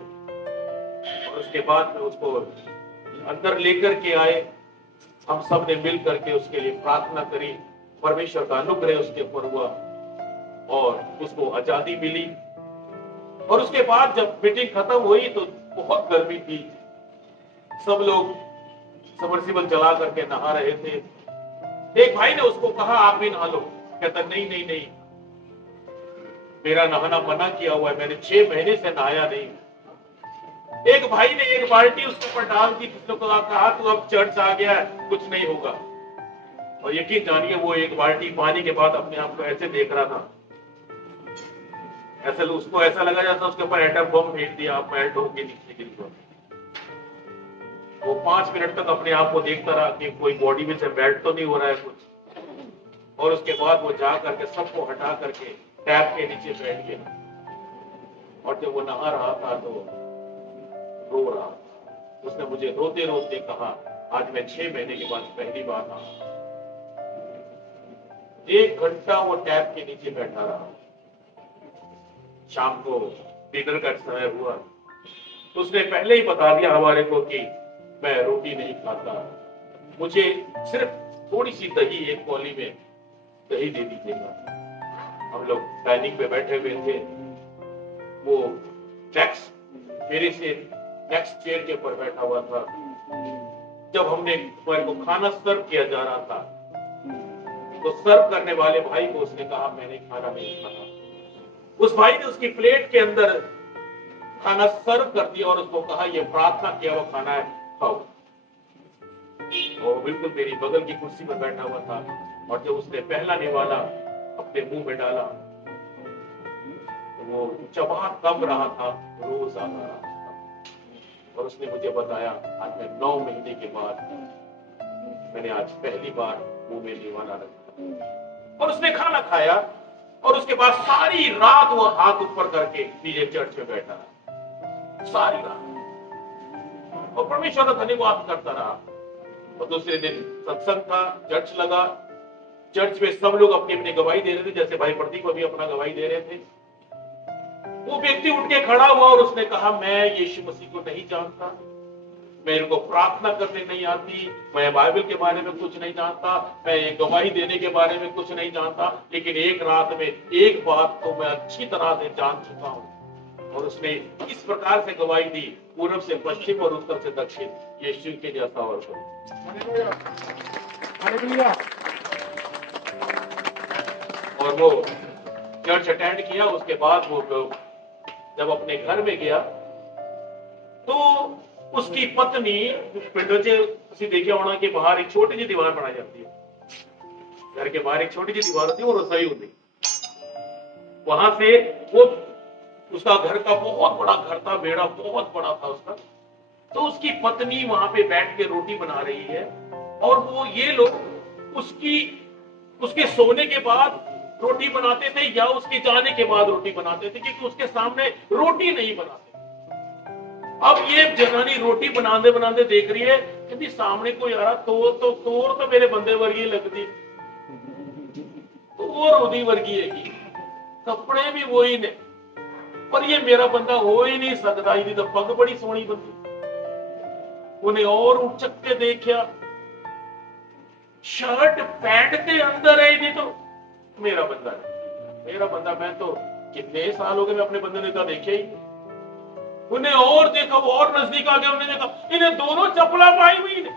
और उसके बाद में उसको अंदर लेकर के आए, हम सब ने मिल करके उसके लिए प्रार्थना करी, परमेश्वर का अनुग्रह उसके ऊपर हुआ और उसको आजादी मिली। और उसके बाद जब मीटिंग खत्म हुई तो बहुत गर्मी थी, सब लोग सबमर्सिबल चला करके नहा रहे थे। एक भाई ने उसको कहा आप भी नहा लो, कहता नहीं नहीं नहीं, मेरा नहाना मना किया हुआ है, मैंने 6 महीने से नहाया नहीं। एक भाई ने एक बाल्टी उसके ऊपर डाल दी, किसी को कहा तू अब चर्च आ गया है, कुछ नहीं होगा। और यकीन जानिए वो एक बाल्टी पानी के बाद अपने आप को ऐसे देख रहा था, ऐसे उसको ऐसा लगा जाता उसके ऊपर एटम बम फेंक दिया, आप मेल्ट होके नीचे गिर गए। वो 5 मिनट तक अपने आप को देखता रहा कि कोई बॉडी में से मेल्ट तो नहीं हो रहा है कुछ। और उसके बाद वो जा करके सबको हटा करके टैप के नीचे बैठ गया। और जब वो नहा रहा था तो रो रहा, उसने मुझे रोते रोते कहा आज मैं 6 महीने के बाद पहली बार नहा। 1 घंटा वो टैप के नीचे बैठा रहा। शाम को डिनर का समय हुआ, उसने पहले ही बता दिया हमारे को कि मैं रोटी नहीं खाता, मुझे सिर्फ थोड़ी सी दही, एक कौली में दही दे दीजिएगा। हम लोग डाइनिंग पे बैठे हुए थे, वो मेरे से नेक्स्ट चेयर के ऊपर बैठा हुआ था। जब हमारे को खाना सर्व किया जा रहा था तो सर्व करने वाले भाई को उसने कहा मैंने खाना नहीं खाना। उस भाई ने उसकी प्लेट के अंदर खाना सर्व कर दिया और उसको कहा यह प्रार्थना किया हुआ खाना है, खाओ। और बिल्कुल मेरी बगल की कुर्सी पर बैठा हुआ था, और जब उसने पहला निवाला अपने मुंह में डाला तो वो चबा कम रहा था, रोज आ रहा था। और उसने मुझे बताया आज मैं 9 महीने के बाद मैंने आज पहली बार मुंह में निवाला रखा। और उसने खाना खाया और उसके बाद सारी रात वो हाथ ऊपर करके नीचे चर्च में बैठा रहा, सारी रात, और परमेश्वर का धन्यवाद करता रहा। और दूसरे दिन सत्संग था, चर्च लगा, चर्च में सब लोग अपनी अपनी गवाही दे रहे थे, जैसे भाई प्रतीक भी अपना गवाही दे रहे थे। वो व्यक्ति उठ के खड़ा हुआ और उसने कहा मैं यीशु मसीह को नहीं जानता, मेरे को प्रार्थना करने नहीं आती, मैं बाइबल के बारे में कुछ नहीं जानता, मैं एक गवाही देने के बारे में कुछ नहीं जानता, लेकिन एक रात में एक बात तो मैं अच्छी तरह से जान चुका हूं। और उसने इस प्रकार से गवाही दी, पूर्व से पश्चिम और उत्तर से दक्षिण, यीशु के जैसा और कोई। और वो चर्च अटेंड किया। उसके बाद वो जब अपने घर में गया तो उसकी पत्नी, पिंडों से देखिए होना के बाहर एक छोटी सी दीवार बनाई जाती है, घर के बाहर एक छोटी सी दीवार होती है, वो रसोई होती है। वहां से वो उसका घर का बहुत बड़ा घर था, बेड़ा बहुत बड़ा था उसका। तो उसकी पत्नी वहां पे बैठ के रोटी बना रही है, और वो ये लोग उसके सोने के बाद रोटी बनाते थे या उसके जाने के बाद रोटी बनाते थे, क्योंकि उसके सामने रोटी नहीं बनाते। अब ये जनानी रोटी बनाते बनाते देख रही है, कहती सामने कोई आ रहा, तोर तो मेरे बंदे वर्गी लगती, तोर ओदी वर्गी है की, कपड़े भी वही ने, पर ये मेरा बंदा हो ही नहीं सकता, इसकी तो पग बड़ी सोहनी बंदी। उन्हें और उचक के देखा, शर्ट पैंट के अंदर है, नहीं तो मेरा बंदा है, मेरा बंदा। मैं तो कितने साल हो गए मैं अपने बंदे ने देखा ही। उन्हें और देखा, वो और नजदीक आ गया, उन्हें देखा इन्हें दोनों चपला पाई हुई ने।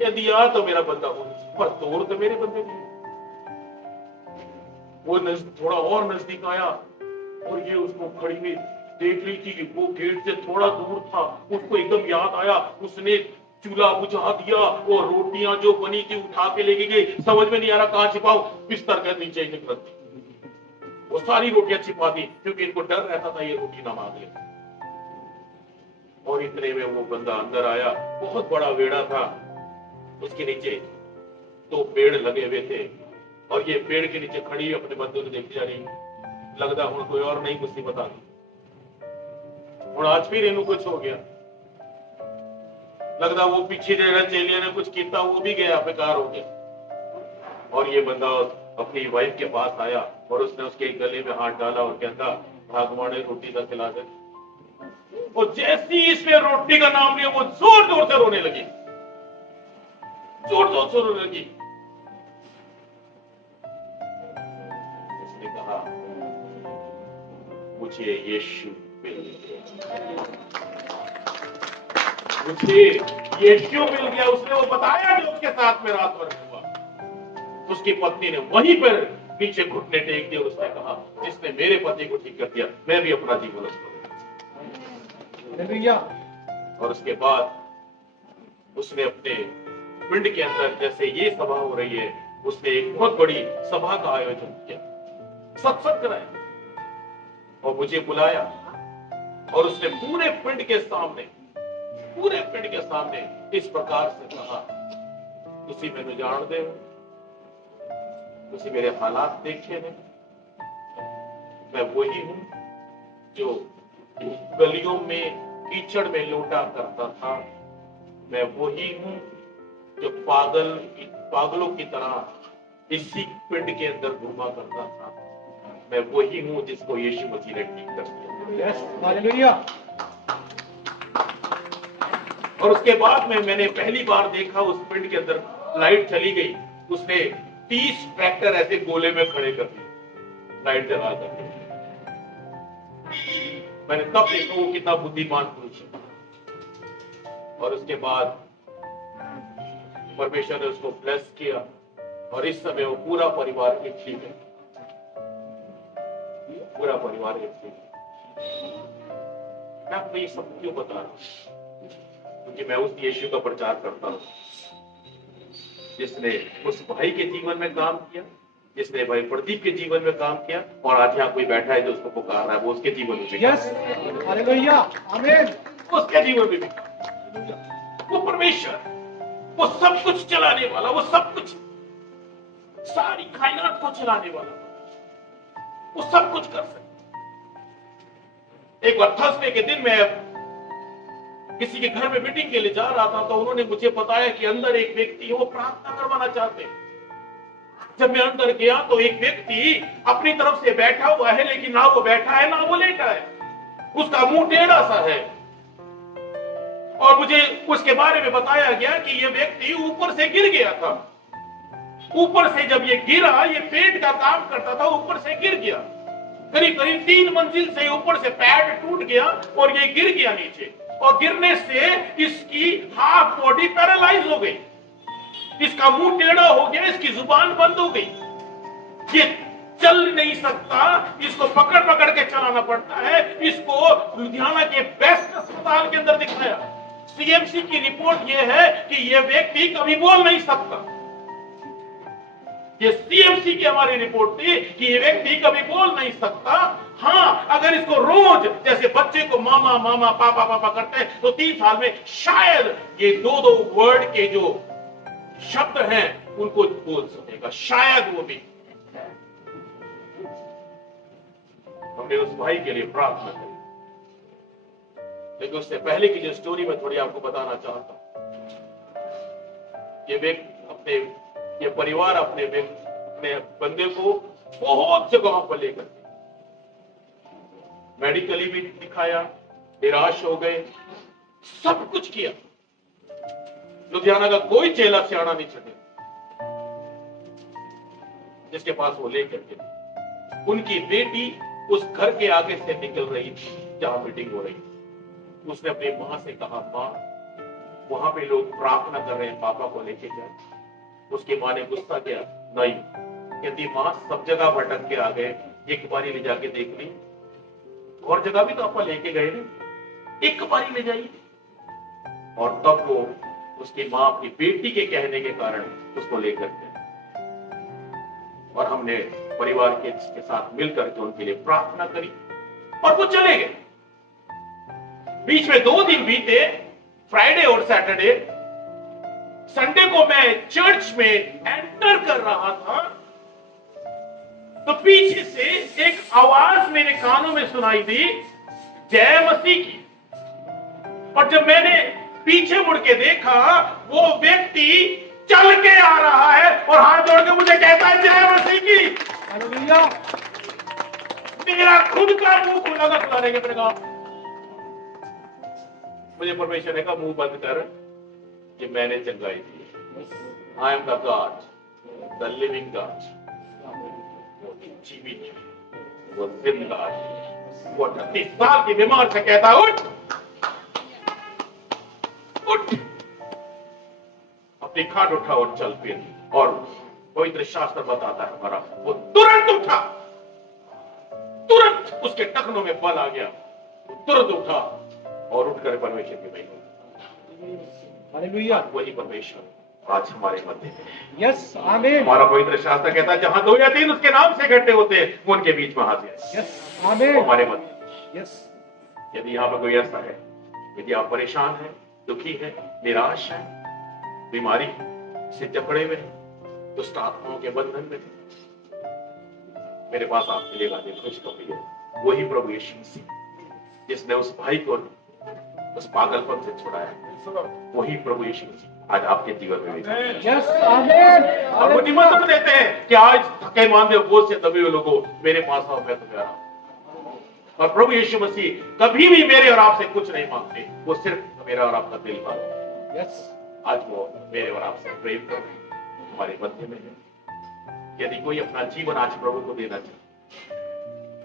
यदि आ तो मेरा बंदा हो, पर तोड़ तो मेरे बंदे नहीं। वो थोड़ा और नजदीक आया और ये उसको खड़ी में देख रही थी। वो गेट से थोड़ा दूर था, उसको एकदम याद आया, उसने चूल्हा बुझा दिया और रोटियां जो बनी थी उठा के लेके गई। समझ में नहीं आ रहा कहां छिपाऊं, बिस्तर के नीचे ही रख दी। वो सारी रोटियां छिपा दी क्योंकि इनको डर रहता था ये रोटी ना मांग ले। और इतने में वो बंदा अंदर आया। बहुत बड़ा वेड़ा था, उसके नीचे 2 पेड़ लगे हुए थे और ये पेड़ के नीचे खड़ी अपने बंदे को देखी जा रही। लगता हूं कोई और नहीं मुसीबत आ गई और आज फिर इन्हों कुछ हो गया। लगता वो पीछे जो चेलिया ने कुछ किया वो भी गया, बेकार हो गया। और ये बंदा अपनी वाइफ के पास आया और उसने उसके गले में हाथ डाला और कहता भगवान रोटी का खिला दे। और जैसी इसने रोटी का नाम लिया वो जोर जोर से रोने लगी, जोर जोर से रोने लगी। उसने कहा मुझे यीशु मिल गया, मुझे यीशु मिल गया। उसने वो बताया जो उसके साथ में रात भर हुआ। उसकी पत्नी ने वहीं पर नीचे घुटने टेक दिए। उसने कहा जिसने मेरे पति को ठीक कर दिया मैं भी अपना जीवन उसको। और उसके बाद उसने अपने पिंड के अंदर जैसे ये सभा हो रही है, उसने एक बहुत बड़ी सभा का आयोजन किया, सत्संग कराया और मुझे बुलाया। और उसने पूरे पिंड के सामने इस प्रकार से कहा तुसी मैंने जान दे, तुसी मेरे हालात देखे ने, मैं वही हूं जो गलियों में कीचड़ में लौटा करता था। मैं वही हूं जो पागलों की तरह इसी पिंड के अंदर घूमा करता था। मैं वही हूं जिसको यीशु मसीह ने ठीक कर दिया। Yes, hallelujah. और उसके बाद में मैंने पहली बार देखा उस पिंड के अंदर लाइट चली गई। उसने 30 ट्रैक्टर ऐसे गोले में खड़े कर दिए लाइट जला करके। मैंने तब देखा वो कितना बुद्धिमान पुरुष है। और उसके बाद परमेश्वर ने उसको ब्लेस किया और इस समय वो पूरा परिवार इटली में, पूरा परिवार इटली में। मैं आपको ये सब क्यों बता रहा हूं? क्योंकि मैं उस यीशु का प्रचार करता हूं जिसने उस भाई के जीवन में काम किया, जिसने भाई प्रदीप के जीवन में काम किया और आज यहाँ कोई बैठा है जो उसको पुकार रहा है, वो उसके जीवन में यस, हालेलुया, आमीन। उसके जीवन में भी वो परमेश्वर, वो सब कुछ चलाने वाला, वो सब कुछ सारी कायनात को चलाने वाला, वो सब कुछ कर सकता। एक बार थर्सडे के दिन मैं किसी के घर में मीटिंग के लिए जा रहा था तो उन्होंने मुझे बताया कि अंदर एक व्यक्ति है, वो प्रार्थना करवाना चाहते हैं। जब मैं अंदर गया तो एक व्यक्ति अपनी तरफ से बैठा हुआ है, लेकिन ना वो बैठा है ना वो लेटा है, उसका मुंह टेढ़ा सा है। और मुझे उसके बारे में बताया गया कि ये व्यक्ति ऊपर से गिर गया था। ऊपर से जब ये गिरा, ये पेट का काम करता था, ऊपर से गिर गया, करीब करीब 3 मंजिल से ऊपर से पैड टूट गया और ये गिर गया नीचे। और गिरने से इसकी हाफ बॉडी पैरालाइज हो गई, इसका मुंह टेढ़ा हो गया, इसकी जुबान बंद हो गई, ये चल नहीं सकता, इसको पकड़ पकड़ के चलाना पड़ता है। इसको लुधियाना के बेस्ट अस्पताल के अंदर दिखाया। सीएमसी की रिपोर्ट यह है कि यह व्यक्ति कभी बोल नहीं सकता। ये सीएमसी की हमारी रिपोर्ट थी कि ये व्यक्ति कभी बोल नहीं सकता। हाँ, अगर इसको रोज जैसे बच्चे को मामा मामा पापा पापा करते हैं तो 3 साल में शायद ये 2 वर्ड के जो शब्द हैं उनको बोल सकेगा, शायद वो भी। हमने उस भाई के लिए प्रार्थना करी, लेकिन उससे पहले की जो स्टोरी मैं थोड़ी आपको बताना चाहता हूं। ये व्यक्ति ये परिवार अपने बंदे को बहुत जगह पर लेकर मेडिकली भी दिखाया, निराश हो गए, सब कुछ किया। लुधियाना का कोई चेला सियाना नहीं छटे जिसके पास वो लेकर के। उनकी बेटी उस घर के आगे से निकल रही थी जहां मीटिंग हो रही थी। उसने अपनी मां से कहा, मां वहां पे लोग प्रार्थना कर रहे हैं, पापा को लेके जाए। उसकी मां ने गुस्सा किया, नहीं। कहती मां सब जगह भटक के आ गए, एक बारी ले जाके देख ली, और जगह भी तो आपको लेके गए ना, एक बारी ले जाइए। और तब वो उसकी मां अपनी बेटी के कहने के कारण उसको लेकर गए, और हमने परिवार के साथ मिलकर के उनके लिए प्रार्थना करी और वो चले गए। बीच में 2 दिन बीते, फ्राइडे और सैटरडे। संडे को मैं चर्च में एंटर कर रहा था तो पीछे से एक आवाज मेरे कानों में सुनाई दी, जय मसीह की। और जब मैंने पीछे मुड़ के देखा, वो व्यक्ति चल के आ रहा है और हाथ जोड़ के मुझे कहता है, जय मसीह की। हालेलुया। मेरा खुद का मुंह खुला का खुला नहीं पड़ेगा। मुझे परमेश्वर ने कहा, मुंह बंद कर, कि मैंने चंगाई दी। I am the God, the living God, जीवित, वो जिंदा है। वो 38 साल की बीमार से कहता, उठ उठ, अपनी खाट उठा और चल फिर। और पवित्र शास्त्र बताता है हमारा, वो तुरंत उठा, तुरंत उसके टखनों में बल आ गया, वो तुरंत उठा और उठकर परमेश्वर की महिमा। हालेलुया। वही परमेश्वर आज हमारे मध्य में। यस, आमीन। हमारा पवित्र शास्त्र कहता है, जहां 2 या 3 उसके नाम से इकट्ठे होते हैं, वो उनके बीच में हाजिर है। यस, आमीन। हमारे मध्य। यस। यदि यहाँ पर कोई ऐसा है, यदि आप परेशान हैं, दुखी हैं, निराश हैं, बीमारी से जकड़े हुए हैं, दुष्ट आत्माओं के बंधन में, मेरे पास आपके लिए गाने खुशखबरी है। वही प्रभु यीशु मसीह जिसने उस भाई को उस पागलपन से छुड़ाया, वही प्रभु यीशु मसीह आज आपके जीवन में भी है। यस, आमीन। और वो निमंत्रण देते हैं कि आज थके मांदे बोझ से दबे हुए लोगों, मेरे पास आओ, मैं तुम्हें आराम। और प्रभु यीशु मसीह कभी भी मेरे और आपसे कुछ नहीं मांगते, वो सिर्फ मेरा और आपका दिल मांगते। यस। आज वो मेरे और आपसे प्रेम कर हमारे मध्य में है। यदि कोई अपना जीवन आज प्रभु को देना चाहे,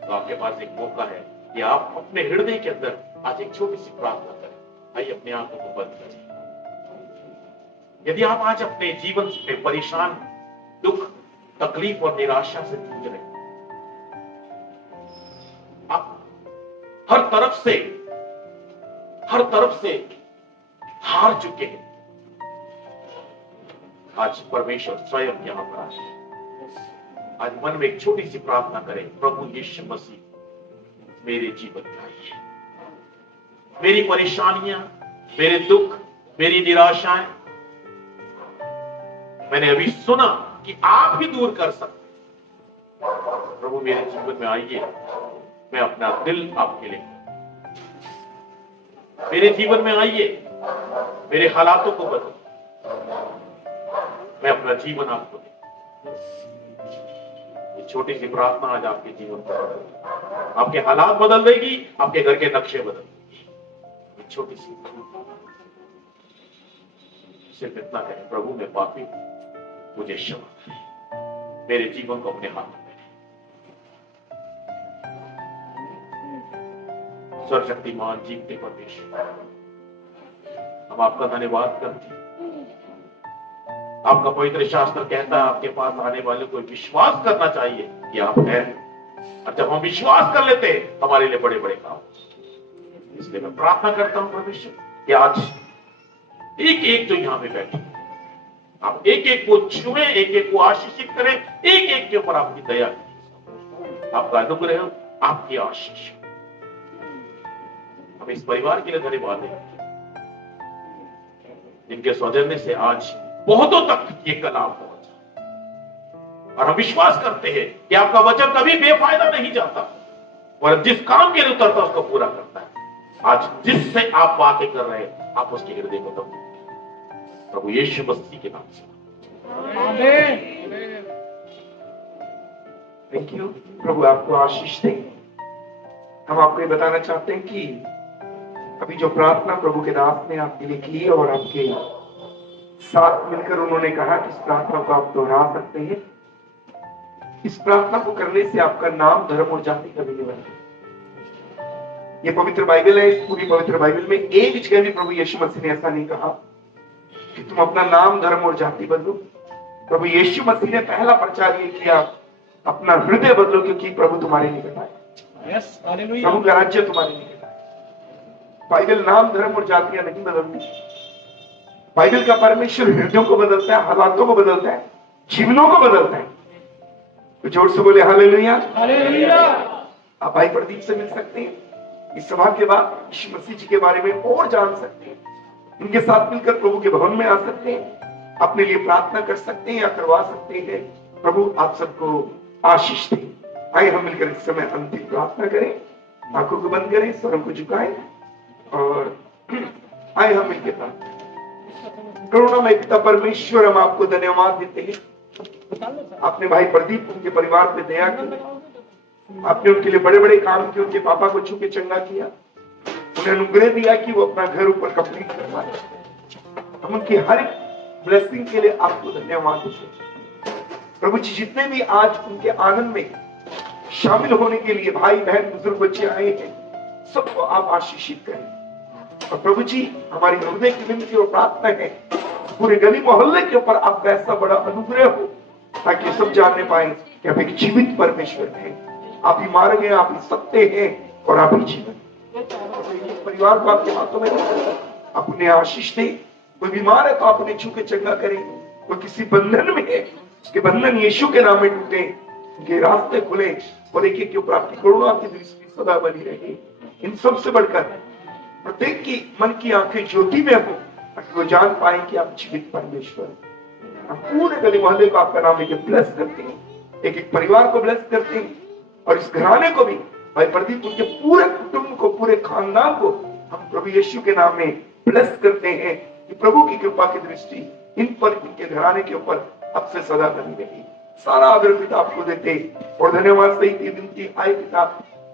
तो आपके पास एक मौका है कि आप अपने हृदय के अंदर आज एक छोटी सी प्रार्थना करें। आइए अपने आंखों को बंद करें। यदि आप आज अपने जीवन से परेशान, दुख, तकलीफ और निराशा से जूझ रहे हैं, आप हर तरफ से हार चुके हैं, आज परमेश्वर स्वयं यहां पर आए। आज मन में एक छोटी सी प्रार्थना करें, प्रभु यीशु मसीह मेरे जीवन में आइए। मेरी परेशानियां, मेरे दुख, मेरी निराशाएं, मैंने अभी सुना कि आप ही दूर कर सकते। प्रभु मेरे जीवन में आइए, मैं अपना दिल आपके लिए, मेरे जीवन में आइए, मेरे हालातों को बदल, मैं अपना जीवन आपको दे। ये छोटी सी प्रार्थना आज आपके जीवन पर आपके हालात बदल देगी, आपके घर के नक्शे बदल देगी। ये छोटी सी सिर्फ इतना है, प्रभु मैं पापी हूं, मुझे क्षमा करें, मेरे जीवन को अपने हाथ में। सर्वशक्तिमान जीवते परमेश्वर, हम आपका धन्यवाद करते हैं। आपका पवित्र शास्त्र कहता है, आपके पास आने वाले को विश्वास करना चाहिए कि आप हैं, और जब हम विश्वास कर लेते हैं, हमारे लिए बड़े बड़े काम। इसलिए मैं प्रार्थना करता हूं परमेश्वर कि आज एक एक जो यहां पे बैठे, आप एक एक को छुए, एक एक को आशीषित करें, एक एक के ऊपर आपकी दया, आपका अनुग्रह, आपकी आशीष। हम इस परिवार के लिए धन्यवाद दें, जिनके सौजन्य से आज बहुतों तक ये कलाम पहुंचा। और हम विश्वास करते हैं कि आपका वचन कभी बेफायदा नहीं जाता, और जिस काम के लिए उतरता उसको पूरा करता है। आज जिससे आप बातें कर रहे हैं, आप उसके हृदय को दबा, प्रभु यीशु मसीह के नाम से। Thank you. प्रभु आपको आशीष दे। हम आपको ये बताना चाहते हैं कि अभी जो प्रार्थना प्रभु के दास ने आपके लिए की और आपके साथ मिलकर उन्होंने कहा कि इस प्रार्थना को आप दोहरा सकते हैं। इस प्रार्थना को करने से आपका नाम, धर्म और जाति कभी नहीं बदलेगा। ये पवित्र बाइबल है, इस पूरी पवित्र बाइबल में एक जगह भी प्रभु यीशु मसीह ने ऐसा नहीं कहा कि तुम अपना नाम, धर्म और जाति बदलो। प्रभु यीशु मसीह ने पहला प्रचार ये किया, अपना हृदय बदलो, क्योंकि प्रभु तुम्हारे निकट आए। Yes hallelujah. प्रभु का राज्य तुम्हारे लिए है। बाइबल नाम, धर्म और जातियां नहीं बदलती। बाइबल का परमेश्वर हृदयों को बदलता है, हालातों को बदलता है, जीवनों को बदलता है। तो जोर से बोले हालेलुया। हालेलुया। आप भाई प्रदीप से मिल सकते हैं। इस सभा के बाद यीशु मसीह जी के बारे में और जान सकते हैं। इनके साथ मिलकर प्रभु के भवन में आ सकते हैं, अपने लिए प्रार्थना कर सकते हैं या करवा सकते हैं। प्रभु आप सबको आशीष दे। आइए हम मिलकर इस समय अंतिम प्रार्थना करें। आंखों को बंद करें, स्वरों को झुकाएं और आइए हम मिलकर प्रार्थना करें। करुणामय पिता परमेश्वर, हम आपको धन्यवाद देते हैं। आपने भाई प्रदीप, उनके परिवार पे दया की। आपने उनके लिए बड़े बड़े काम किए, उनके पापा को छू के चंगा किया, उन्हें अनुग्रह दिया कि वो अपना घर ऊपर कंप्लीट कर पाए। हम उनकी हर एक ब्लेसिंग के लिए आपको धन्यवाद देते हैं। प्रभु जी, जितने भी आज उनके आनंद में शामिल होने के लिए भाई बहन बुजुर्ग बच्चे आए हैं, सबको आप आशीषित करें। और प्रभु जी, हमारी हृदय की विनती और प्रार्थना है, पूरे गली मोहल्ले के ऊपर आपका ऐसा बड़ा अनुग्रह हो ताकि सब जानने पाए कि आप एक जीवित परमेश्वर हैं। आप ही मार्ग हैं, आप ही सत्य हैं और आप ही जीवन। इस परिवार को आपके हाथों में अपने आशीष दे। कोई बीमार है तो आप उन्हें छू के चंगा करें। कोई किसी बंधन में है, उसके बंधन यीशु के नाम में टूटे, उनके रास्ते खुले और एक एक के ऊपर आपकी करुणा की दृष्टि सदा बनी रहे। इन सबसे बढ़कर प्रत्येक की मन की आंखें ज्योति में हो ताकि वो जान पाए कि आप जीवित परमेश्वर हैं। हम पूरे गली मोहल्ले को आपका नाम लेके ब्लेस करते हैं, एक एक परिवार को ब्लेस करते हैं और इस घराने को भी, भाई प्रदीप उनके पूरे कुटुंब को, पूरे खानदान को हम प्रभु यीशु के नाम में ब्लेस करते हैं कि प्रभु की कृपा की दृष्टि इन पर, इनके घराने के ऊपर अब से सदा बनी रही। सारा आदर पिता आपको देते और धन्यवाद सहित ये विनती आए पिता,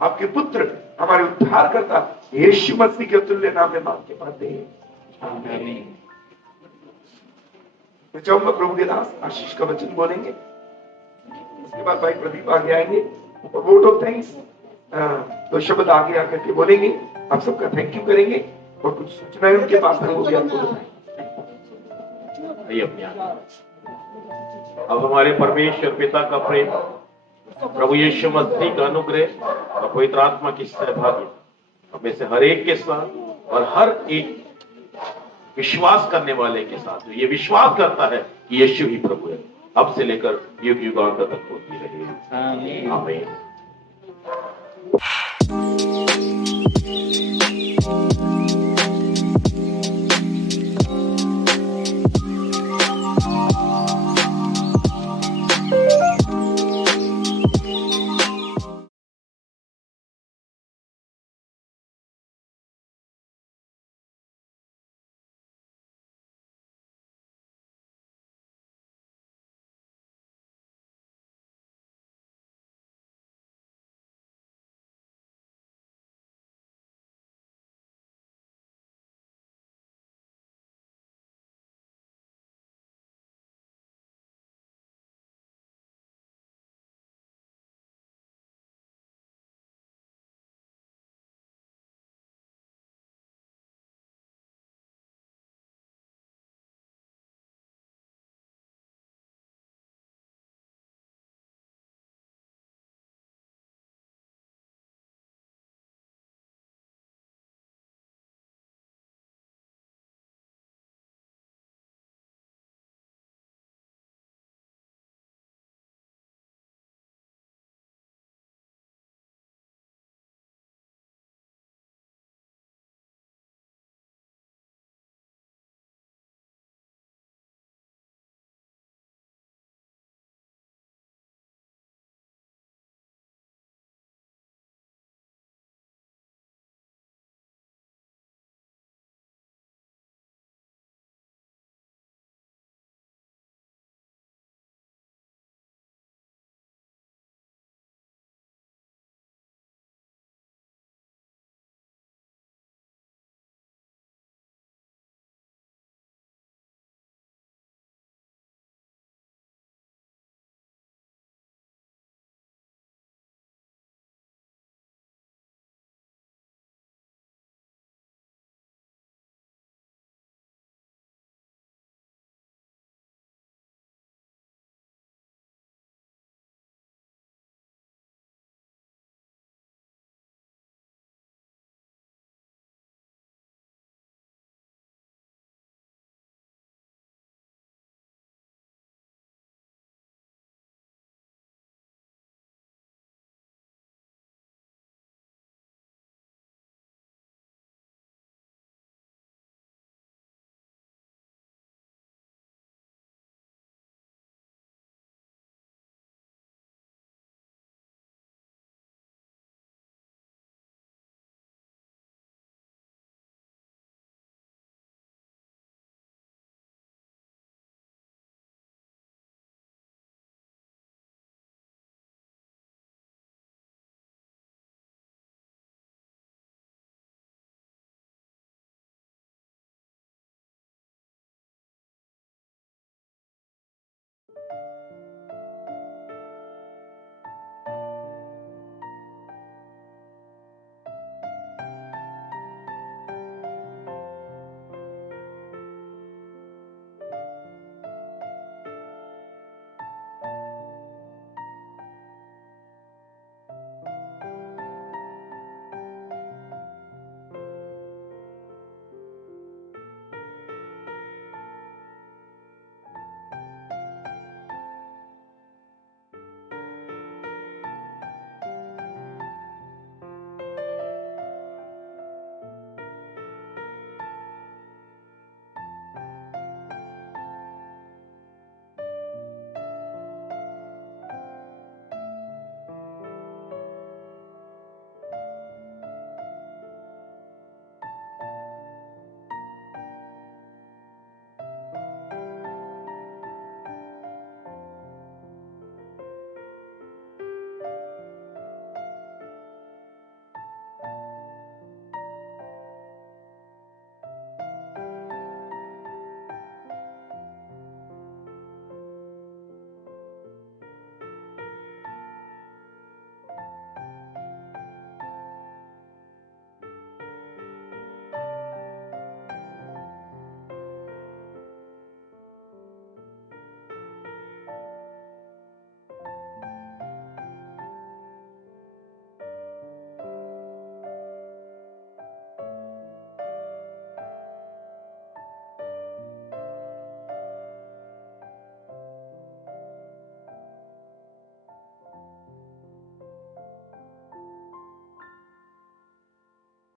आपके पुत्र हमारे उद्धार करता यीशु मसीह के अतुल्य नाम में मांग के पाते हैं। मैं चाहूंगा प्रभु के दास आशीष का वचन बोलेंगे, उसके बाद भाई प्रदीप आगे आएंगे और वोट ऑफ थैंक्स तो शब्द आगे आकर के बोलेंगे। आप सबका थैंक यू करेंगे और कुछ सूचनाएं उनके पास है वो भी आपको बताएं। अब हमारे परमेश्वर पिता का प्रेम, प्रभु यीशु मसीह का अनुग्रह और पवित्र आत्मा की सहभागी हमें से हर एक के साथ और हर एक विश्वास करने वाले के साथ, जो ये विश्वास करता है कि यीशु ही प्रभु है, अब से लेकर युग युगांत तक होती रहे। आमीन।